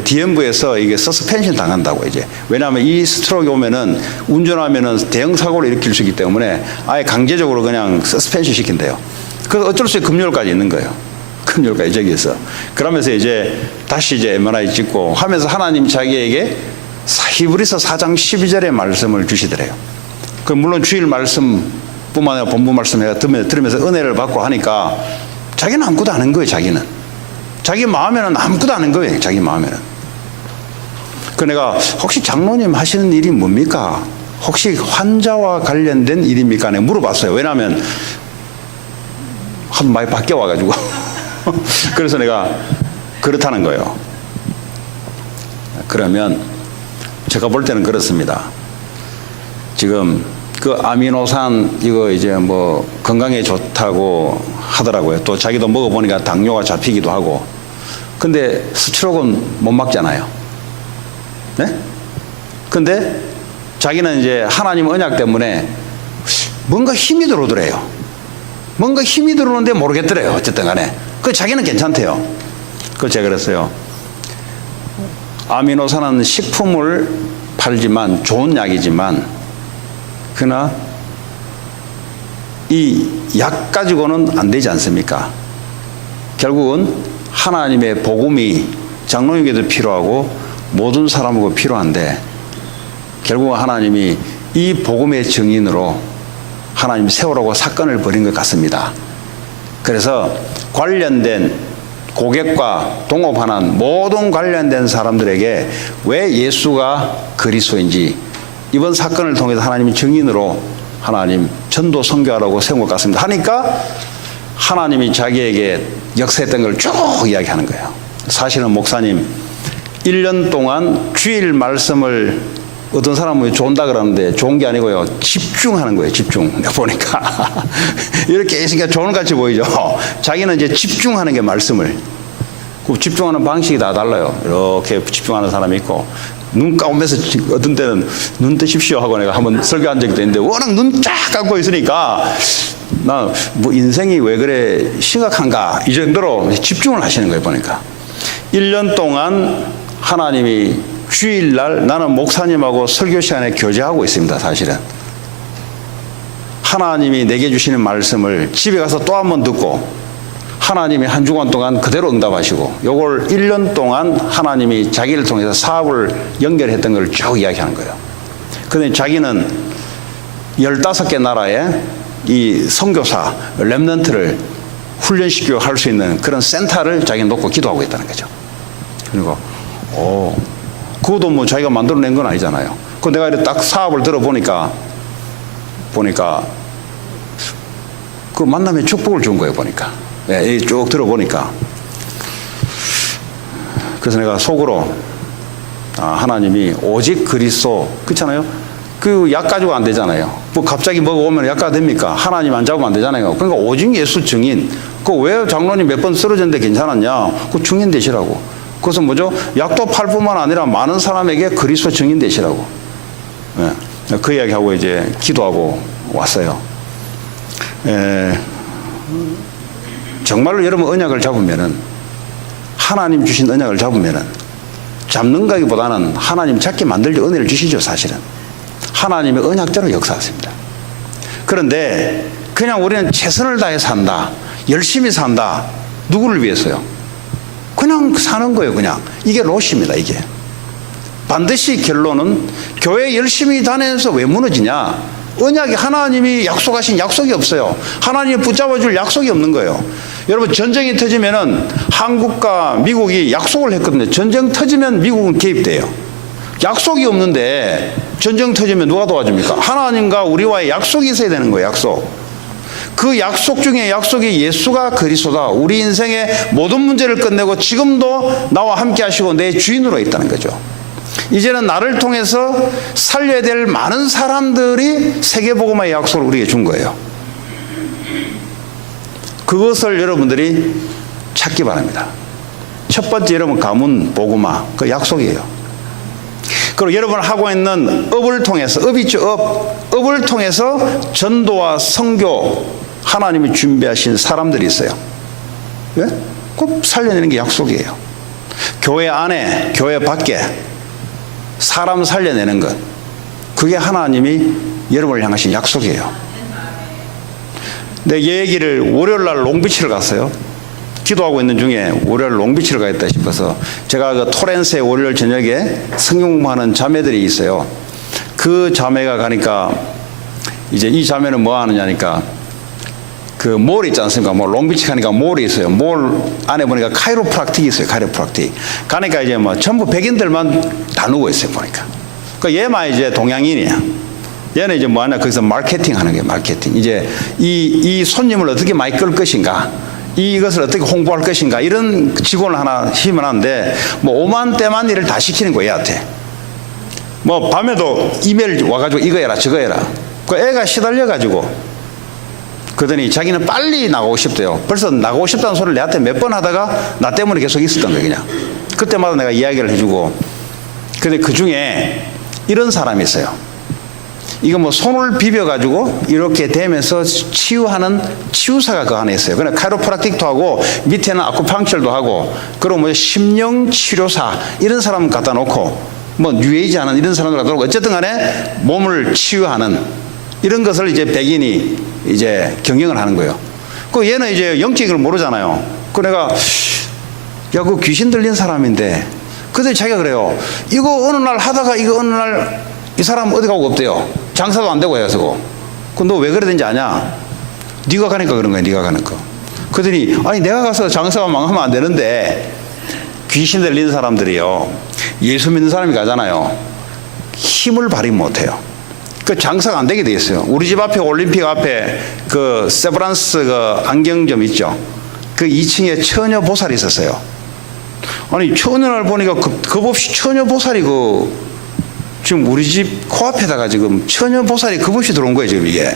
DMV에서 이게 서스펜션 당한다고 이제. 왜냐하면 이 스트로크가 오면은 운전하면은 대형 사고를 일으킬 수 있기 때문에 아예 강제적으로 그냥 서스펜션 시킨대요. 그래서 어쩔 수 없이 금요일까지 있는 거예요. 금요일까지 저기에서. 그러면서 이제 다시 이제 MRI 찍고 하면서 하나님 자기에게 히브리서 4장 12절의 말씀을 주시더래요. 물론 주일 말씀뿐만 아니라 본부 말씀을 들으면서 은혜를 받고 하니까 자기는 아무것도 아는 거예요. 자기 마음에는 아무것도 아는 거예요. 자기 마음에는. 내가 혹시 장로님 하시는 일이 뭡니까? 혹시 환자와 관련된 일입니까? 내가 물어봤어요. 왜냐하면 한 많이 바뀌어와가지고. 그래서 내가 그렇다는 거예요. 그러면 제가 볼 때는 그렇습니다. 지금 그 아미노산 이거 이제 건강에 좋다고 하더라고요. 또 자기도 먹어보니까 당뇨가 잡히기도 하고. 근데 스트로크는 못 막잖아요. 네? 근데 자기는 이제 하나님 언약 때문에 뭔가 힘이 들어오더래요. 뭔가 힘이 들어오는데 모르겠더래요. 어쨌든 간에. 자기는 괜찮대요. 제가 그랬어요. 아미노산은 식품을 팔지만 좋은 약이지만 그러나 이 약 가지고는 안 되지 않습니까? 결국은 하나님의 복음이 장로님께도 필요하고 모든 사람에게 필요한데 결국은 하나님이 이 복음의 증인으로 하나님 세우라고 사건을 벌인 것 같습니다. 그래서 관련된 고객과 동업하는 모든 관련된 사람들에게 왜 예수가 그리스도인지 이번 사건을 통해서 하나님이 증인으로 하나님 전도 선교하라고 세운 것 같습니다. 하니까 하나님이 자기에게 역사했던 걸 쭉 이야기하는 거예요. 사실은 목사님 1년 동안 주일 말씀을 어떤 사람은 좋은다 그러는데 좋은 게 아니고요. 집중하는 거예요. 집중. 내가 보니까 이렇게 있으니까 좋은 것 같이 보이죠. 자기는 이제 집중하는 게 말씀을. 그 집중하는 방식이 다 달라요. 이렇게 집중하는 사람이 있고 눈 감으면서 어떤 때는 눈 뜨십시오 하고 내가 한번 설교한 적도 있는데 워낙 눈 쫙 감고 있으니까 나 인생이 왜 그래 심각한가 이 정도로 집중을 하시는 거예요. 보니까 1년 동안 하나님이 주일날 나는 목사님하고 설교 시간에 교제하고 있습니다. 사실은 하나님이 내게 주시는 말씀을 집에 가서 또 한 번 듣고 하나님이 한 주간 동안 그대로 응답하시고 요걸 1년 동안 하나님이 자기를 통해서 사업을 연결했던 걸 쭉 이야기하는 거예요. 그런데 자기는 15개 나라에 이 선교사 렘넌트를 훈련시키고 할 수 있는 그런 센터를 자기는 놓고 기도하고 있다는 거죠. 그리고 그것도 자기가 만들어낸 건 아니잖아요. 내가 이렇게 딱 사업을 들어보니까 그 만남에 축복을 준 거예요. 보니까 쭉 들어보니까. 그래서 내가 속으로 하나님이 오직 그리스도 그렇잖아요. 그 약 가지고 안 되잖아요. 갑자기 먹어오면 약가 됩니까? 하나님 안 잡으면 안 되잖아요. 그러니까 오직 예수 증인. 왜 장로님 몇 번 쓰러졌는데 괜찮았냐? 그 증인 되시라고. 그것은 뭐죠? 약도 팔 뿐만 아니라 많은 사람에게 그리스도 증인 되시라고. 그 이야기하고 이제 기도하고 왔어요. 정말로 여러분 언약을 잡으면은 하나님 주신 언약을 잡으면은 잡는 가기보다는 하나님 잡게 만들려 은혜를 주시죠. 사실은 하나님의 언약대로 역사하십니다. 그런데 그냥 우리는 최선을 다해 산다, 열심히 산다. 누구를 위해서요? 그냥 사는 거예요. 그냥 이게 롯입니다. 이게 반드시 결론은 교회 열심히 다녀서 왜 무너지냐? 언약이 하나님이 약속하신 약속이 없어요. 하나님이 붙잡아줄 약속이 없는 거예요. 여러분 전쟁이 터지면은 한국과 미국이 약속을 했거든요. 전쟁 터지면 미국은 개입돼요. 약속이 없는데 전쟁 터지면 누가 도와줍니까? 하나님과 우리와의 약속이 있어야 되는 거예요. 약속. 그 약속 중에 약속이 예수가 그리스도다. 우리 인생의 모든 문제를 끝내고 지금도 나와 함께 하시고 내 주인으로 있다는 거죠. 이제는 나를 통해서 살려야 될 많은 사람들이 세계복음화의 약속을 우리에게 준 거예요. 그것을 여러분들이 찾기 바랍니다. 첫 번째 여러분 가문 복음화 그 약속이에요. 그리고 여러분 하고 있는 업을 통해서 업 있죠. 업을 통해서 전도와 선교 하나님이 준비하신 사람들이 있어요. 왜? 꼭 살려내는 게 약속이에요. 교회 안에 교회 밖에 사람 살려내는 것 그게 하나님이 여러분을 향하신 약속이에요. 내 얘기를 월요일날 롱비치를 갔어요. 기도하고 있는 중에 월요일 롱비치를 가겠다 싶어서 제가 그 토렌스에 월요일 저녁에 성경 공부하는 자매들이 있어요. 그 자매가 가니까 이제 이 자매는 뭐 하느냐니까 그 몰 있지 않습니까? 뭐 롱비치 가니까 몰이 있어요. 몰 안에 보니까 카이로프락틱이 있어요. 카이로프락틱. 가니까 이제 뭐 전부 백인들만 다 누워 있어요. 보니까. 그 얘만 이제 동양인이야. 얘는 이제 뭐 하냐 거기서 마케팅 하는 게 마케팅. 이제 이 손님을 어떻게 많이 끌 것인가. 이것을 어떻게 홍보할 것인가 이런 직원을 하나 힘을 하는데 뭐 5만 대만 일을 다 시키는 거예요. 얘한테 뭐 밤에도 이메일 와가지고 이거 해라 저거 해라. 그 애가 시달려가지고 그러더니 자기는 빨리 나가고 싶대요. 벌써 나가고 싶다는 소리를 내한테 몇 번 하다가 나 때문에 계속 있었던 거예요. 그냥 그때마다 내가 이야기를 해주고. 근데 그 중에 이런 사람이 있어요. 이거 뭐 손을 비벼가지고 이렇게 대면서 치유하는 치유사가 그 안에 있어요. 그냥 카이로프락틱도 하고 밑에는 아쿠팡처도 하고 그리고 뭐 심령치료사 이런 사람 갖다 놓고 뭐 뉴에이지 하는 이런 사람들 갖다 놓고 어쨌든 간에 몸을 치유하는 이런 것을 이제 백인이 이제 경영을 하는 거예요. 그 얘는 이제 영적인 걸 모르잖아요. 그 내가 야 그 귀신 들린 사람인데 그때 자기가 그래요. 이거 어느 날 하다가 이거 어느 날 이 사람 어디 가고 없대요. 장사도 안 되고 해서. 그 너 왜 그래 된지 아냐? 네가 가니까 그런 거야. 네가 가는 거. 그러더니 아니 내가 가서 장사가 망하면 안 되는데 귀신 들린 사람들이요. 예수 믿는 사람이 가잖아요. 힘을 발휘 못해요. 그 장사가 안 되게 돼 있어요. 우리 집 앞에 올림픽 앞에 그 세브란스 그 안경점 있죠. 그 2층에 처녀 보살이 있었어요. 아니 처녀를 보니까 겁없이 처녀 보살이 지금 우리 집 코앞에다가 지금 처녀 보살이 겁없이 들어온 거예요. 지금 이게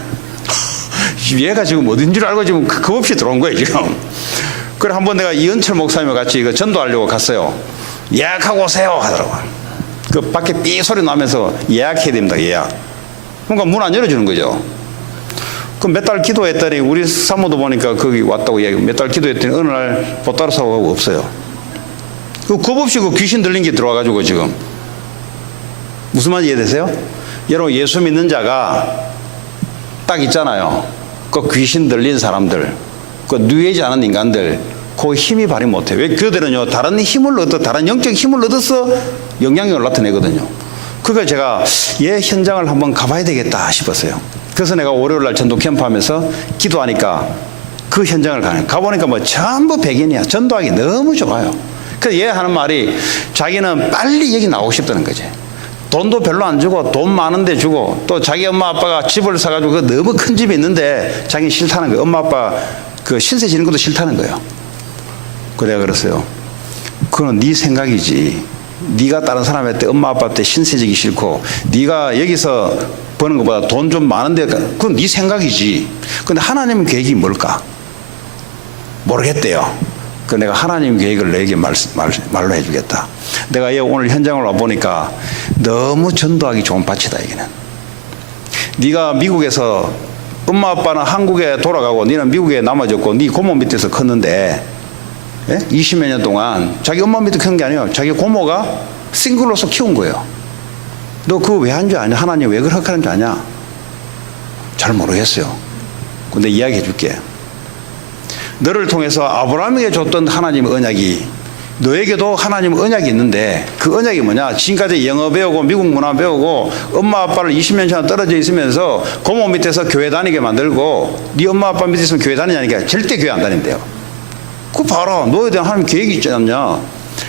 얘가 지금 어딘 줄 알고 지금 겁없이 들어온 거예요. 지금. 그래 한번 내가 이은철 목사님과 같이 이거 전도하려고 갔어요. 예약하고 오세요 하더라고요. 그 밖에 삐 소리 나면서 예약해야 됩니다. 예약. 그러니까 문 안 열어주는 거죠. 그 몇 달 기도했더니 우리 사모도 보니까 거기 왔다고 이야기. 몇 달 기도했더니 어느 날 보따리 사고 가고 없어요. 그 겁없이 그 귀신 들린 게 들어와가지고 지금. 무슨 말인지 이해되세요? 여러분 예수 믿는 자가 딱 있잖아요. 그 귀신 들린 사람들, 그 누에지 않은 인간들, 그 힘이 발휘 못해요. 왜 그들은요 다른 힘을 얻어, 다른 영적 힘을 얻어서 영향력을 나타내거든요. 그러니까 제가 얘 현장을 한번 가봐야 되겠다 싶었어요. 그래서 내가 월요일날 전도 캠프하면서 기도하니까 그 현장을 가보니까 뭐 전부 백인이야. 전도하기 너무 좋아요. 그래서 얘 하는 말이 자기는 빨리 여기 나오고 싶다는 거지. 돈도 별로 안 주고 돈 많은데 주고 또 자기 엄마 아빠가 집을 사가지고 그 너무 큰 집이 있는데 자기는 싫다는 거예요. 엄마 아빠 그 신세 지는 것도 싫다는 거예요. 그래야 그랬어요. 그건 네 생각이지. 네가 다른 사람한테 엄마 아빠한테 신세 지기 싫고 네가 여기서 버는 것보다 돈 좀 많은데 그건 네 생각이지. 근데 하나님 계획이 뭘까? 모르겠대요. 그 내가 하나님 계획을 내게 말로 해주겠다. 내가 오늘 현장을 와보니까 너무 전도하기 좋은 밭이다. 여기는 네가 미국에서 엄마 아빠는 한국에 돌아가고 너는 미국에 남아졌고 네 고모 밑에서 컸는데 20여 년 동안 자기 엄마 밑에 큰 게 아니에요. 자기 고모가 싱글로서 키운 거예요. 너 그거 왜 한 줄 아냐? 하나님 왜 그렇게 하는 줄 아냐? 잘 모르겠어요. 근데 이야기해 줄게. 너를 통해서 아브라함에게 줬던 하나님의 언약이 너에게도 하나님의 언약이 있는데 그 언약이 뭐냐? 지금까지 영어 배우고 미국 문화 배우고 엄마 아빠를 20년 전에 떨어져 있으면서 고모 밑에서 교회 다니게 만들고 네 엄마 아빠 밑에 있으면 교회 다니냐니까 절대 교회 안 다닌대요. 그거 봐라. 너에 대한 하나님 계획이 있지 않냐?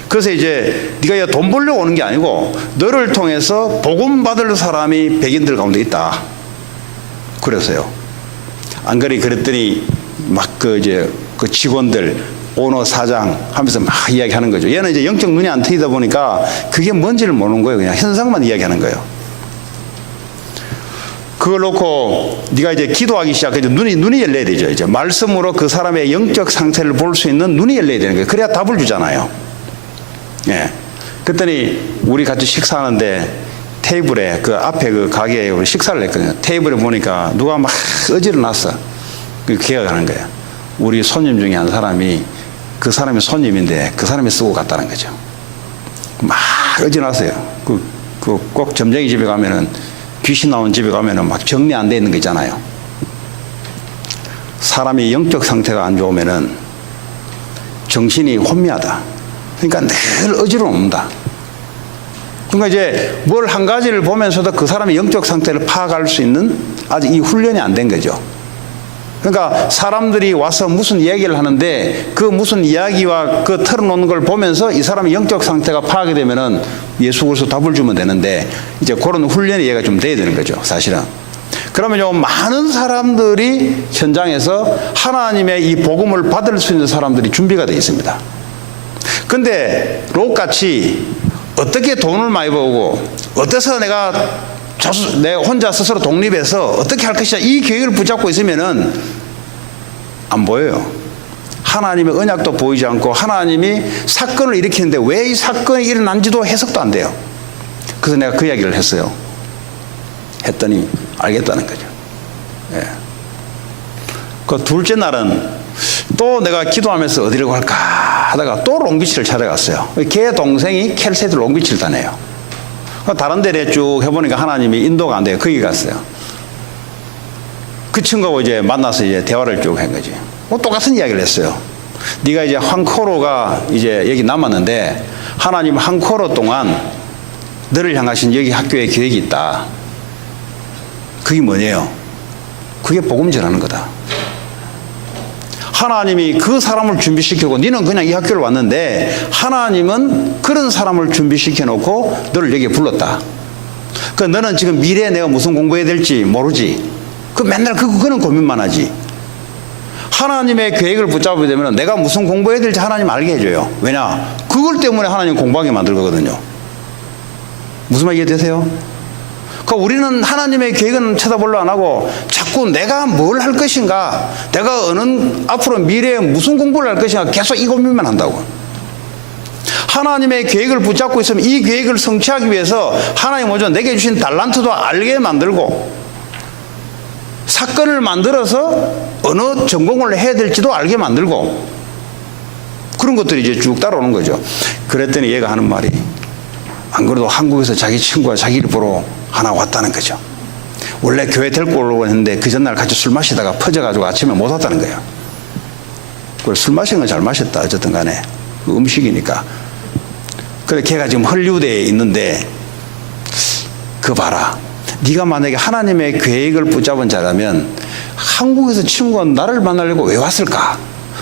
그래서 이제 네가 돈 벌려고 오는 게 아니고 너를 통해서 복음 받을 사람이 백인들 가운데 있다. 그래서요. 안 그래 그랬더니 막 그 직원들 오너 사장 하면서 막 이야기하는 거죠. 얘는 이제 영적 눈이 안 트이다 보니까 그게 뭔지를 모르는 거예요. 그냥 현상만 이야기하는 거예요. 그걸 놓고 네가 이제 기도하기 시작해. 눈이 열려야 되죠. 이제 말씀으로 그 사람의 영적 상태를 볼 수 있는 눈이 열려야 되는 거예요. 그래야 답을 주잖아요. 예. 그랬더니 우리 같이 식사하는데 테이블에 그 앞에 그 가게에 우리 식사를 했거든요. 테이블에 보니까 누가 막 어지러 놨어. 그 기억하는 거예요. 우리 손님 중에 한 사람이 그 사람이 손님인데 그 사람이 쓰고 갔다는 거죠. 막 어지러 놨어요. 꼭 점쟁이 집에 가면은 귀신 나온 집에 가면은 막 정리 안 돼 있는 거 있잖아요. 사람이 영적 상태가 안 좋으면은 정신이 혼미하다. 그러니까 늘 어지러움다. 그러니까 이제 뭘 한 가지를 보면서도 그 사람의 영적 상태를 파악할 수 있는 아직 이 훈련이 안 된 거죠. 그러니까 사람들이 와서 무슨 이야기를 하는데 그 무슨 이야기와 그 털어놓는 걸 보면서 이 사람의 영적 상태가 파악이 되면은 예수 그리스도 답을 주면 되는데 이제 그런 훈련이 얘가 좀 돼야 되는 거죠, 사실은. 그러면 요 많은 사람들이 현장에서 하나님의 이 복음을 받을 수 있는 사람들이 준비가 되어 있습니다. 근데 롯같이 어떻게 돈을 많이 벌고 어때서 내가 혼자 스스로 독립해서 어떻게 할 것이냐 이 계획을 붙잡고 있으면은 안 보여요. 하나님의 언약도 보이지 않고 하나님이 사건을 일으키는데 왜 이 사건이 일어난지도 해석도 안 돼요. 그래서 내가 그 이야기를 했어요. 했더니 알겠다는 거죠. 예. 그 둘째 날은 또 내가 기도하면서 어디로 갈까 하다가 또 롱비치를 찾아갔어요. 걔 동생이 캘세드 롱비치를 다녀요. 다른 데를 쭉 해보니까 하나님이 인도가 안 돼요. 거기 갔어요. 그 친구하고 이제 만나서 이제 대화를 쭉 한 거지. 똑같은 이야기를 했어요. 네가 이제 한 코로가 이제 여기 남았는데 하나님 한 코로 동안 너를 향하신 여기 학교에 계획이 있다. 그게 뭐냐요? 그게 복음 전하는 거다. 하나님이 그 사람을 준비시키고 너는 그냥 이 학교를 왔는데 하나님은 그런 사람을 준비시켜 놓고 너를 여기에 불렀다. 그 너는 지금 미래에 내가 무슨 공부해야 될지 모르지. 그 맨날 그거는 고민만 하지. 하나님의 계획을 붙잡게 되면 내가 무슨 공부해야 될지 하나님 알게 해줘요. 왜냐? 그걸 때문에 하나님 공부하게 만들 거거든요. 무슨 말 이해되세요? 그러니까 우리는 하나님의 계획은 쳐다보려 안 하고 자꾸 내가 뭘 할 것인가, 내가 앞으로 미래에 무슨 공부를 할 것인가 계속 이 고민만 한다고. 하나님의 계획을 붙잡고 있으면 이 계획을 성취하기 위해서 하나님 먼저 내게 주신 달란트도 알게 만들고 사건을 만들어서 어느 전공을 해야 될지도 알게 만들고 그런 것들이 이제 쭉 따라오는 거죠. 그랬더니 얘가 하는 말이 안 그래도 한국에서 자기 친구가 자기를 보러 하나 왔다는 거죠. 원래 교회 데리고 오려고 했는데 그 전날 같이 술 마시다가 퍼져가지고 아침에 못 왔다는 거예요. 술 마신 건 잘 마셨다. 어쨌든 간에 그 음식이니까. 그래 걔가 지금 헐리우드에 있는데 그거 봐라. 네가 만약에 하나님의 계획을 붙잡은 자라면 한국에서 친구가 나를 만나려고 왜 왔을까?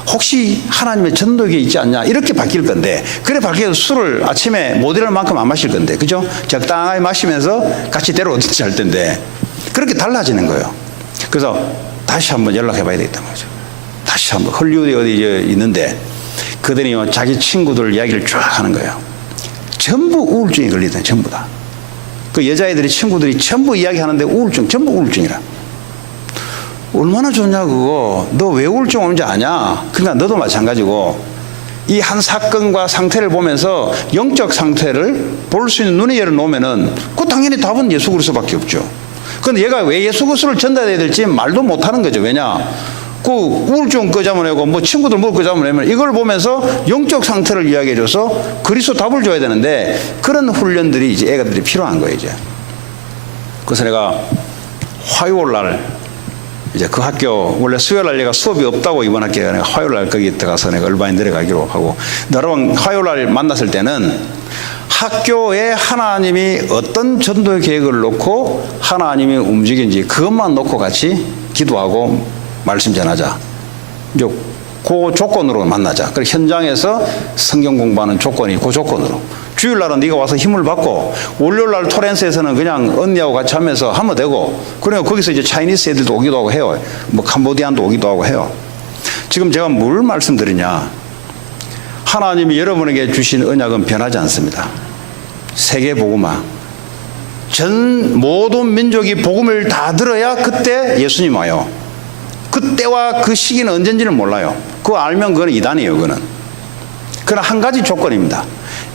혹시 하나님의 전도기에 있지 않냐? 이렇게 바뀔 건데 그래 바뀌어서 술을 아침에 못 일어날 만큼 안 마실 건데 그죠? 적당히 마시면서 같이 데려오든지 할 텐데 그렇게 달라지는 거예요. 그래서 다시 한번 연락해 봐야 되겠다는 거죠. 다시 한번 헐리우드에 어디 있는데 그들이 자기 친구들 이야기를 쫙 하는 거예요. 전부 우울증에 걸리던 전부 다. 그 여자애들이 친구들이 전부 이야기하는데 우울증 전부 우울증이라. 얼마나 좋냐 그거. 너 왜 우울증 오는지 아냐? 그러니까 너도 마찬가지고 이 한 사건과 상태를 보면서 영적 상태를 볼 수 있는 눈이 열어놓으면은 그 당연히 답은 예수 그리스도밖에 없죠. 그런데 얘가 왜 예수 그리스도를 전달해야 될지 말도 못하는 거죠. 왜냐? 그 우울증 끄잡아내고 뭐 친구들 뭐 끄잡아내면 이걸 보면서 영적 상태를 이야기해줘서 그리스도 답을 줘야 되는데 그런 훈련들이 이제 애가들이 필요한 거예요 이제. 그래서 내가 화요일 날 이제 그 학교 원래 수요일 날 얘가 수업이 없다고 이번 학기에 내가 화요일 날 거기 들어가서 내가 얼마에 내려가기로 하고 너랑 화요일 날 만났을 때는 학교에 하나님이 어떤 전도 계획을 놓고 하나님이 움직인지 그것만 놓고 같이 기도하고 말씀 전하자. 이제 그 조건으로 만나자. 그리고 현장에서 성경 공부하는 조건이 그 조건으로. 주일날은 네가 와서 힘을 받고 월요일날 토렌스에서는 그냥 언니하고 같이 하면서 하면 되고, 그러면 거기서 이제 차이니스 애들도 오기도 하고 해요. 뭐 캄보디안도 오기도 하고 해요. 지금 제가 뭘 말씀드리냐, 하나님이 여러분에게 주신 언약은 변하지 않습니다. 세계복음화, 전 모든 민족이 복음을 다 들어야 그때 예수님 와요. 그때와 그 시기는 언젠지는 몰라요. 그거 알면 그건 이단이에요. 그거는. 그러나 한 가지 조건입니다.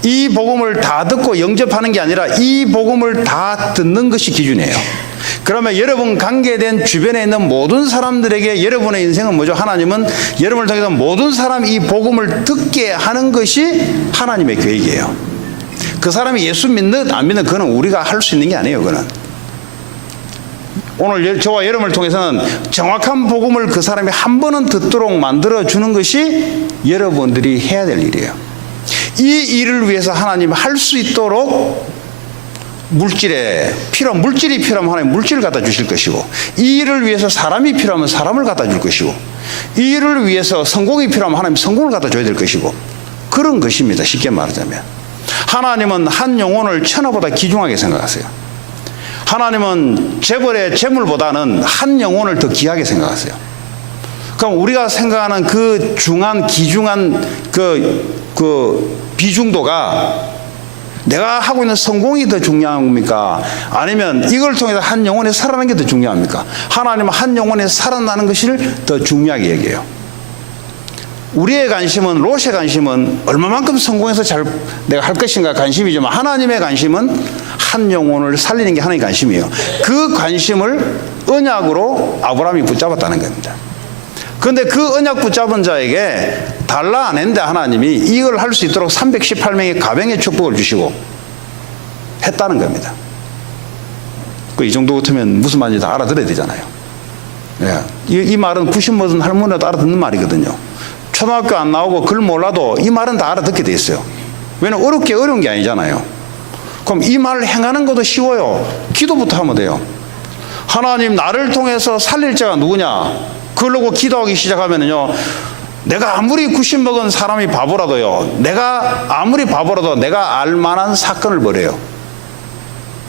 이 복음을 다 듣고 영접하는 게 아니라 이 복음을 다 듣는 것이 기준이에요. 그러면 여러분 관계된 주변에 있는 모든 사람들에게 여러분의 인생은 뭐죠? 하나님은 여러분을 통해서 모든 사람이 이 복음을 듣게 하는 것이 하나님의 계획이에요. 그 사람이 예수 믿는 안 믿는 그거는 우리가 할 수 있는 게 아니에요. 그거는 오늘 저와 여러분을 통해서는 정확한 복음을 그 사람이 한 번은 듣도록 만들어주는 것이 여러분들이 해야 될 일이에요. 이 일을 위해서 하나님이 할 수 있도록 물질이 필요하면 하나님 물질을 갖다 주실 것이고, 이 일을 위해서 사람이 필요하면 사람을 갖다 줄 것이고, 이 일을 위해서 성공이 필요하면 하나님 성공을 갖다 줘야 될 것이고, 그런 것입니다. 쉽게 말하자면 하나님은 한 영혼을 천하보다 귀중하게 생각하세요. 하나님은 재벌의 재물보다는 한 영혼을 더 귀하게 생각하세요. 그럼 우리가 생각하는 그 귀중한 그 비중도가 내가 하고 있는 성공이 더 중요한 겁니까? 아니면 이걸 통해서 한 영혼이 살아나는 게 더 중요합니까? 하나님은 한 영혼이 살아나는 것을 더 중요하게 얘기해요. 우리의 관심은, 롯의 관심은 얼마만큼 성공해서 내가 할 것인가 관심이지만, 하나님의 관심은 한 영혼을 살리는 게 하나님의 관심이에요. 그 관심을 언약으로 아브라함이 붙잡았다는 겁니다. 그런데 그 언약 붙잡은 자에게 달라 안 했는데 하나님이 이걸 할 수 있도록 318명의 가병의 축복을 주시고 했다는 겁니다. 이 정도 같으면 무슨 말인지 다 알아들어야 되잖아요. 예. 이 말은 90 할머니도 알아듣는 말이거든요. 초등학교 안 나오고 글 몰라도 이 말은 다 알아듣게 돼 있어요. 왜냐면 어려운 게 아니잖아요. 그럼 이 말을 행하는 것도 쉬워요. 기도부터 하면 돼요. 하나님, 나를 통해서 살릴 자가 누구냐? 그러고 기도하기 시작하면요, 내가 아무리 90 먹은 사람이 바보라도요, 내가 아무리 바보라도 내가 알만한 사건을 벌여요.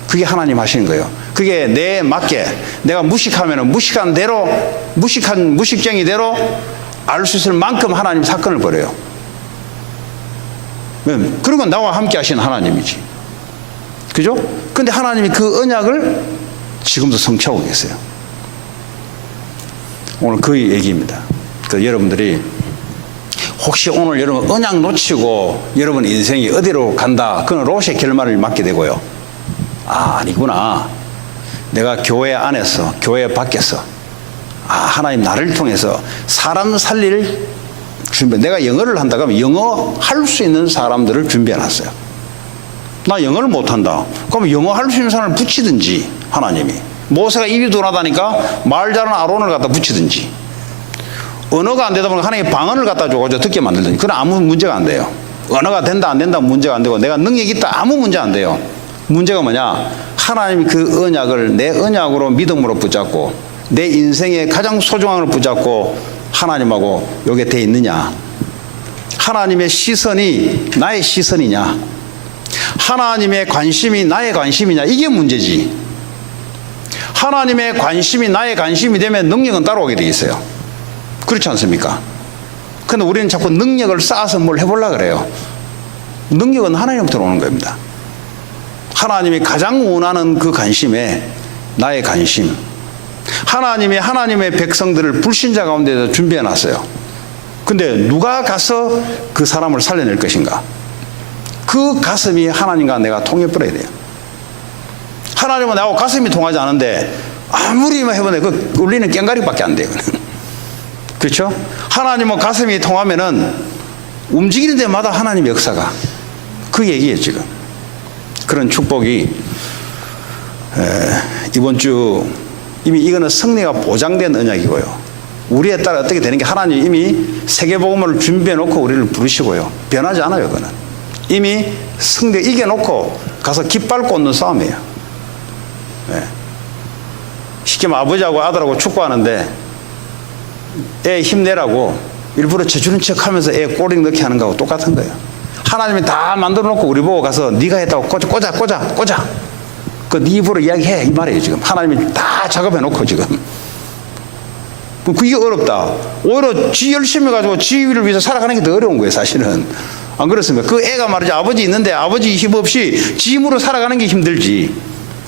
그게 하나님 하시는 거예요. 그게 내 맞게 내가 무식하면 무식한 대로, 무식쟁이대로 알 수 있을 만큼 하나님 사건을 벌여요. 그런 건 나와 함께 하시는 하나님이지. 그죠? 근데 하나님이 그 언약을 지금도 성취하고 계세요. 오늘 그 얘기입니다. 여러분들이 혹시 오늘 여러분 언약 놓치고 여러분 인생이 어디로 간다, 그건 롯의 결말을 맞게 되고요. 아니구나. 내가 교회 안에서, 교회 밖에서, 하나님 나를 통해서 사람 살릴 준비, 내가 영어를 한다 그러면 영어 할 수 있는 사람들을 준비해 놨어요. 나 영어를 못한다. 그럼 영어 할 수 있는 사람을 붙이든지, 하나님이. 모세가 입이 둔하다니까 말 잘하는 아론을 갖다 붙이든지, 언어가 안 되다 보니까 하나님이 방언을 갖다 줘가지고 듣게 만들든지, 그건 아무 문제가 안 돼요. 언어가 된다 안 된다 문제가 안 되고, 내가 능력이 있다 아무 문제 안 돼요. 문제가 뭐냐, 하나님이 그 언약을 내 언약으로 믿음으로 붙잡고 내 인생의 가장 소중한 걸 붙잡고 하나님하고 여기에 돼 있느냐, 하나님의 시선이 나의 시선이냐, 하나님의 관심이 나의 관심이냐, 이게 문제지. 하나님의 관심이 나의 관심이 되면 능력은 따라오게 돼 있어요. 그렇지 않습니까? 근데 우리는 자꾸 능력을 쌓아서 뭘 해보려고 그래요. 능력은 하나님부터 오는 겁니다. 하나님이 가장 원하는 그 관심에 나의 관심, 하나님의 백성들을 불신자 가운데서 준비해 놨어요. 근데 누가 가서 그 사람을 살려낼 것인가? 그 가슴이 하나님과 내가 통해버려야 돼요. 하나님은 나하고 가슴이 통하지 않은데 아무리 해보네, 그 울리는 깽가리밖에 안 돼요. 그렇죠? 하나님은 가슴이 통하면은 움직이는 데마다 하나님의 역사가, 그 얘기예요 지금. 그런 축복이 이번 주 이미 이거는 승리가 보장된 언약이고요. 우리에 따라 어떻게 되는 게, 하나님 이미 세계복음을 준비해 놓고 우리를 부르시고요. 변하지 않아요. 그거는 이미 승리 이겨놓고 가서 깃발 꽂는 싸움이에요. 쉽게 말하면 아버지하고 아들하고 축구하는데 애 힘내라고 일부러 져주는 척하면서 애 꼬링 넣게 하는 거하고 똑같은 거예요. 하나님이 다 만들어 놓고 우리 보고 가서 네가 했다고 꽂아. 그 네 입으로 이야기해 이 말이에요. 지금 하나님이 다 작업해 놓고 지금 그게 어렵다. 오히려 지 열심히 가지고 지 위를 위해서 살아가는 게 더 어려운 거예요. 사실은 안 그렇습니까? 그 애가 말이죠, 아버지 있는데 아버지 힘 없이 지 힘으로 살아가는 게 힘들지.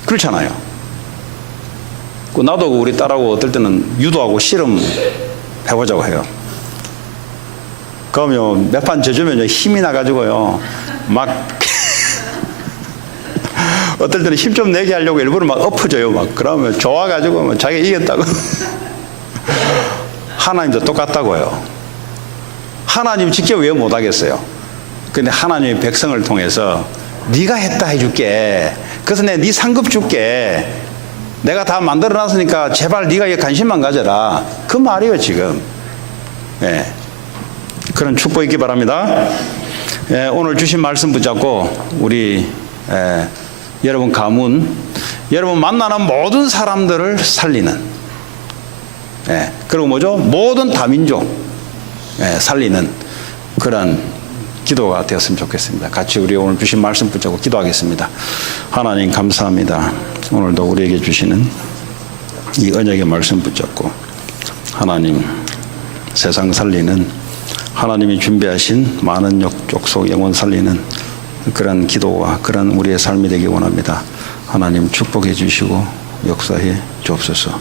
그렇잖아요. 나도 우리 딸하고 어떨 때는 유도하고 씨름 해보자고 해요. 그러면 몇 판 져주면 힘이 나가지고요 막 어떨 때는 힘 좀 내게 하려고 일부러 막 엎어져요. 막 그러면 좋아가지고 막 자기가 이겼다고. 하나님도 똑같다고요. 하나님 직접 왜 못하겠어요? 근데 하나님의 백성을 통해서 네가 했다 해줄게. 그래서 내가 네 상급 줄게. 내가 다 만들어놨으니까 제발 네가 관심만 가져라. 그 말이에요 지금. 예. 그런 축복 있기 바랍니다. 예, 오늘 주신 말씀 붙잡고 우리 여러분 가문, 여러분 만나는 모든 사람들을 살리는, 그리고 뭐죠? 모든 다민족 살리는 그런 기도가 되었으면 좋겠습니다. 같이 우리 오늘 주신 말씀 붙잡고 기도하겠습니다. 하나님 감사합니다. 오늘도 우리에게 주시는 이 언약의 말씀 붙잡고 하나님 세상 살리는, 하나님이 준비하신 많은 족속 영혼 살리는 그런 기도와 그런 우리의 삶이 되기 원합니다. 하나님 축복해 주시고 역사해 주옵소서.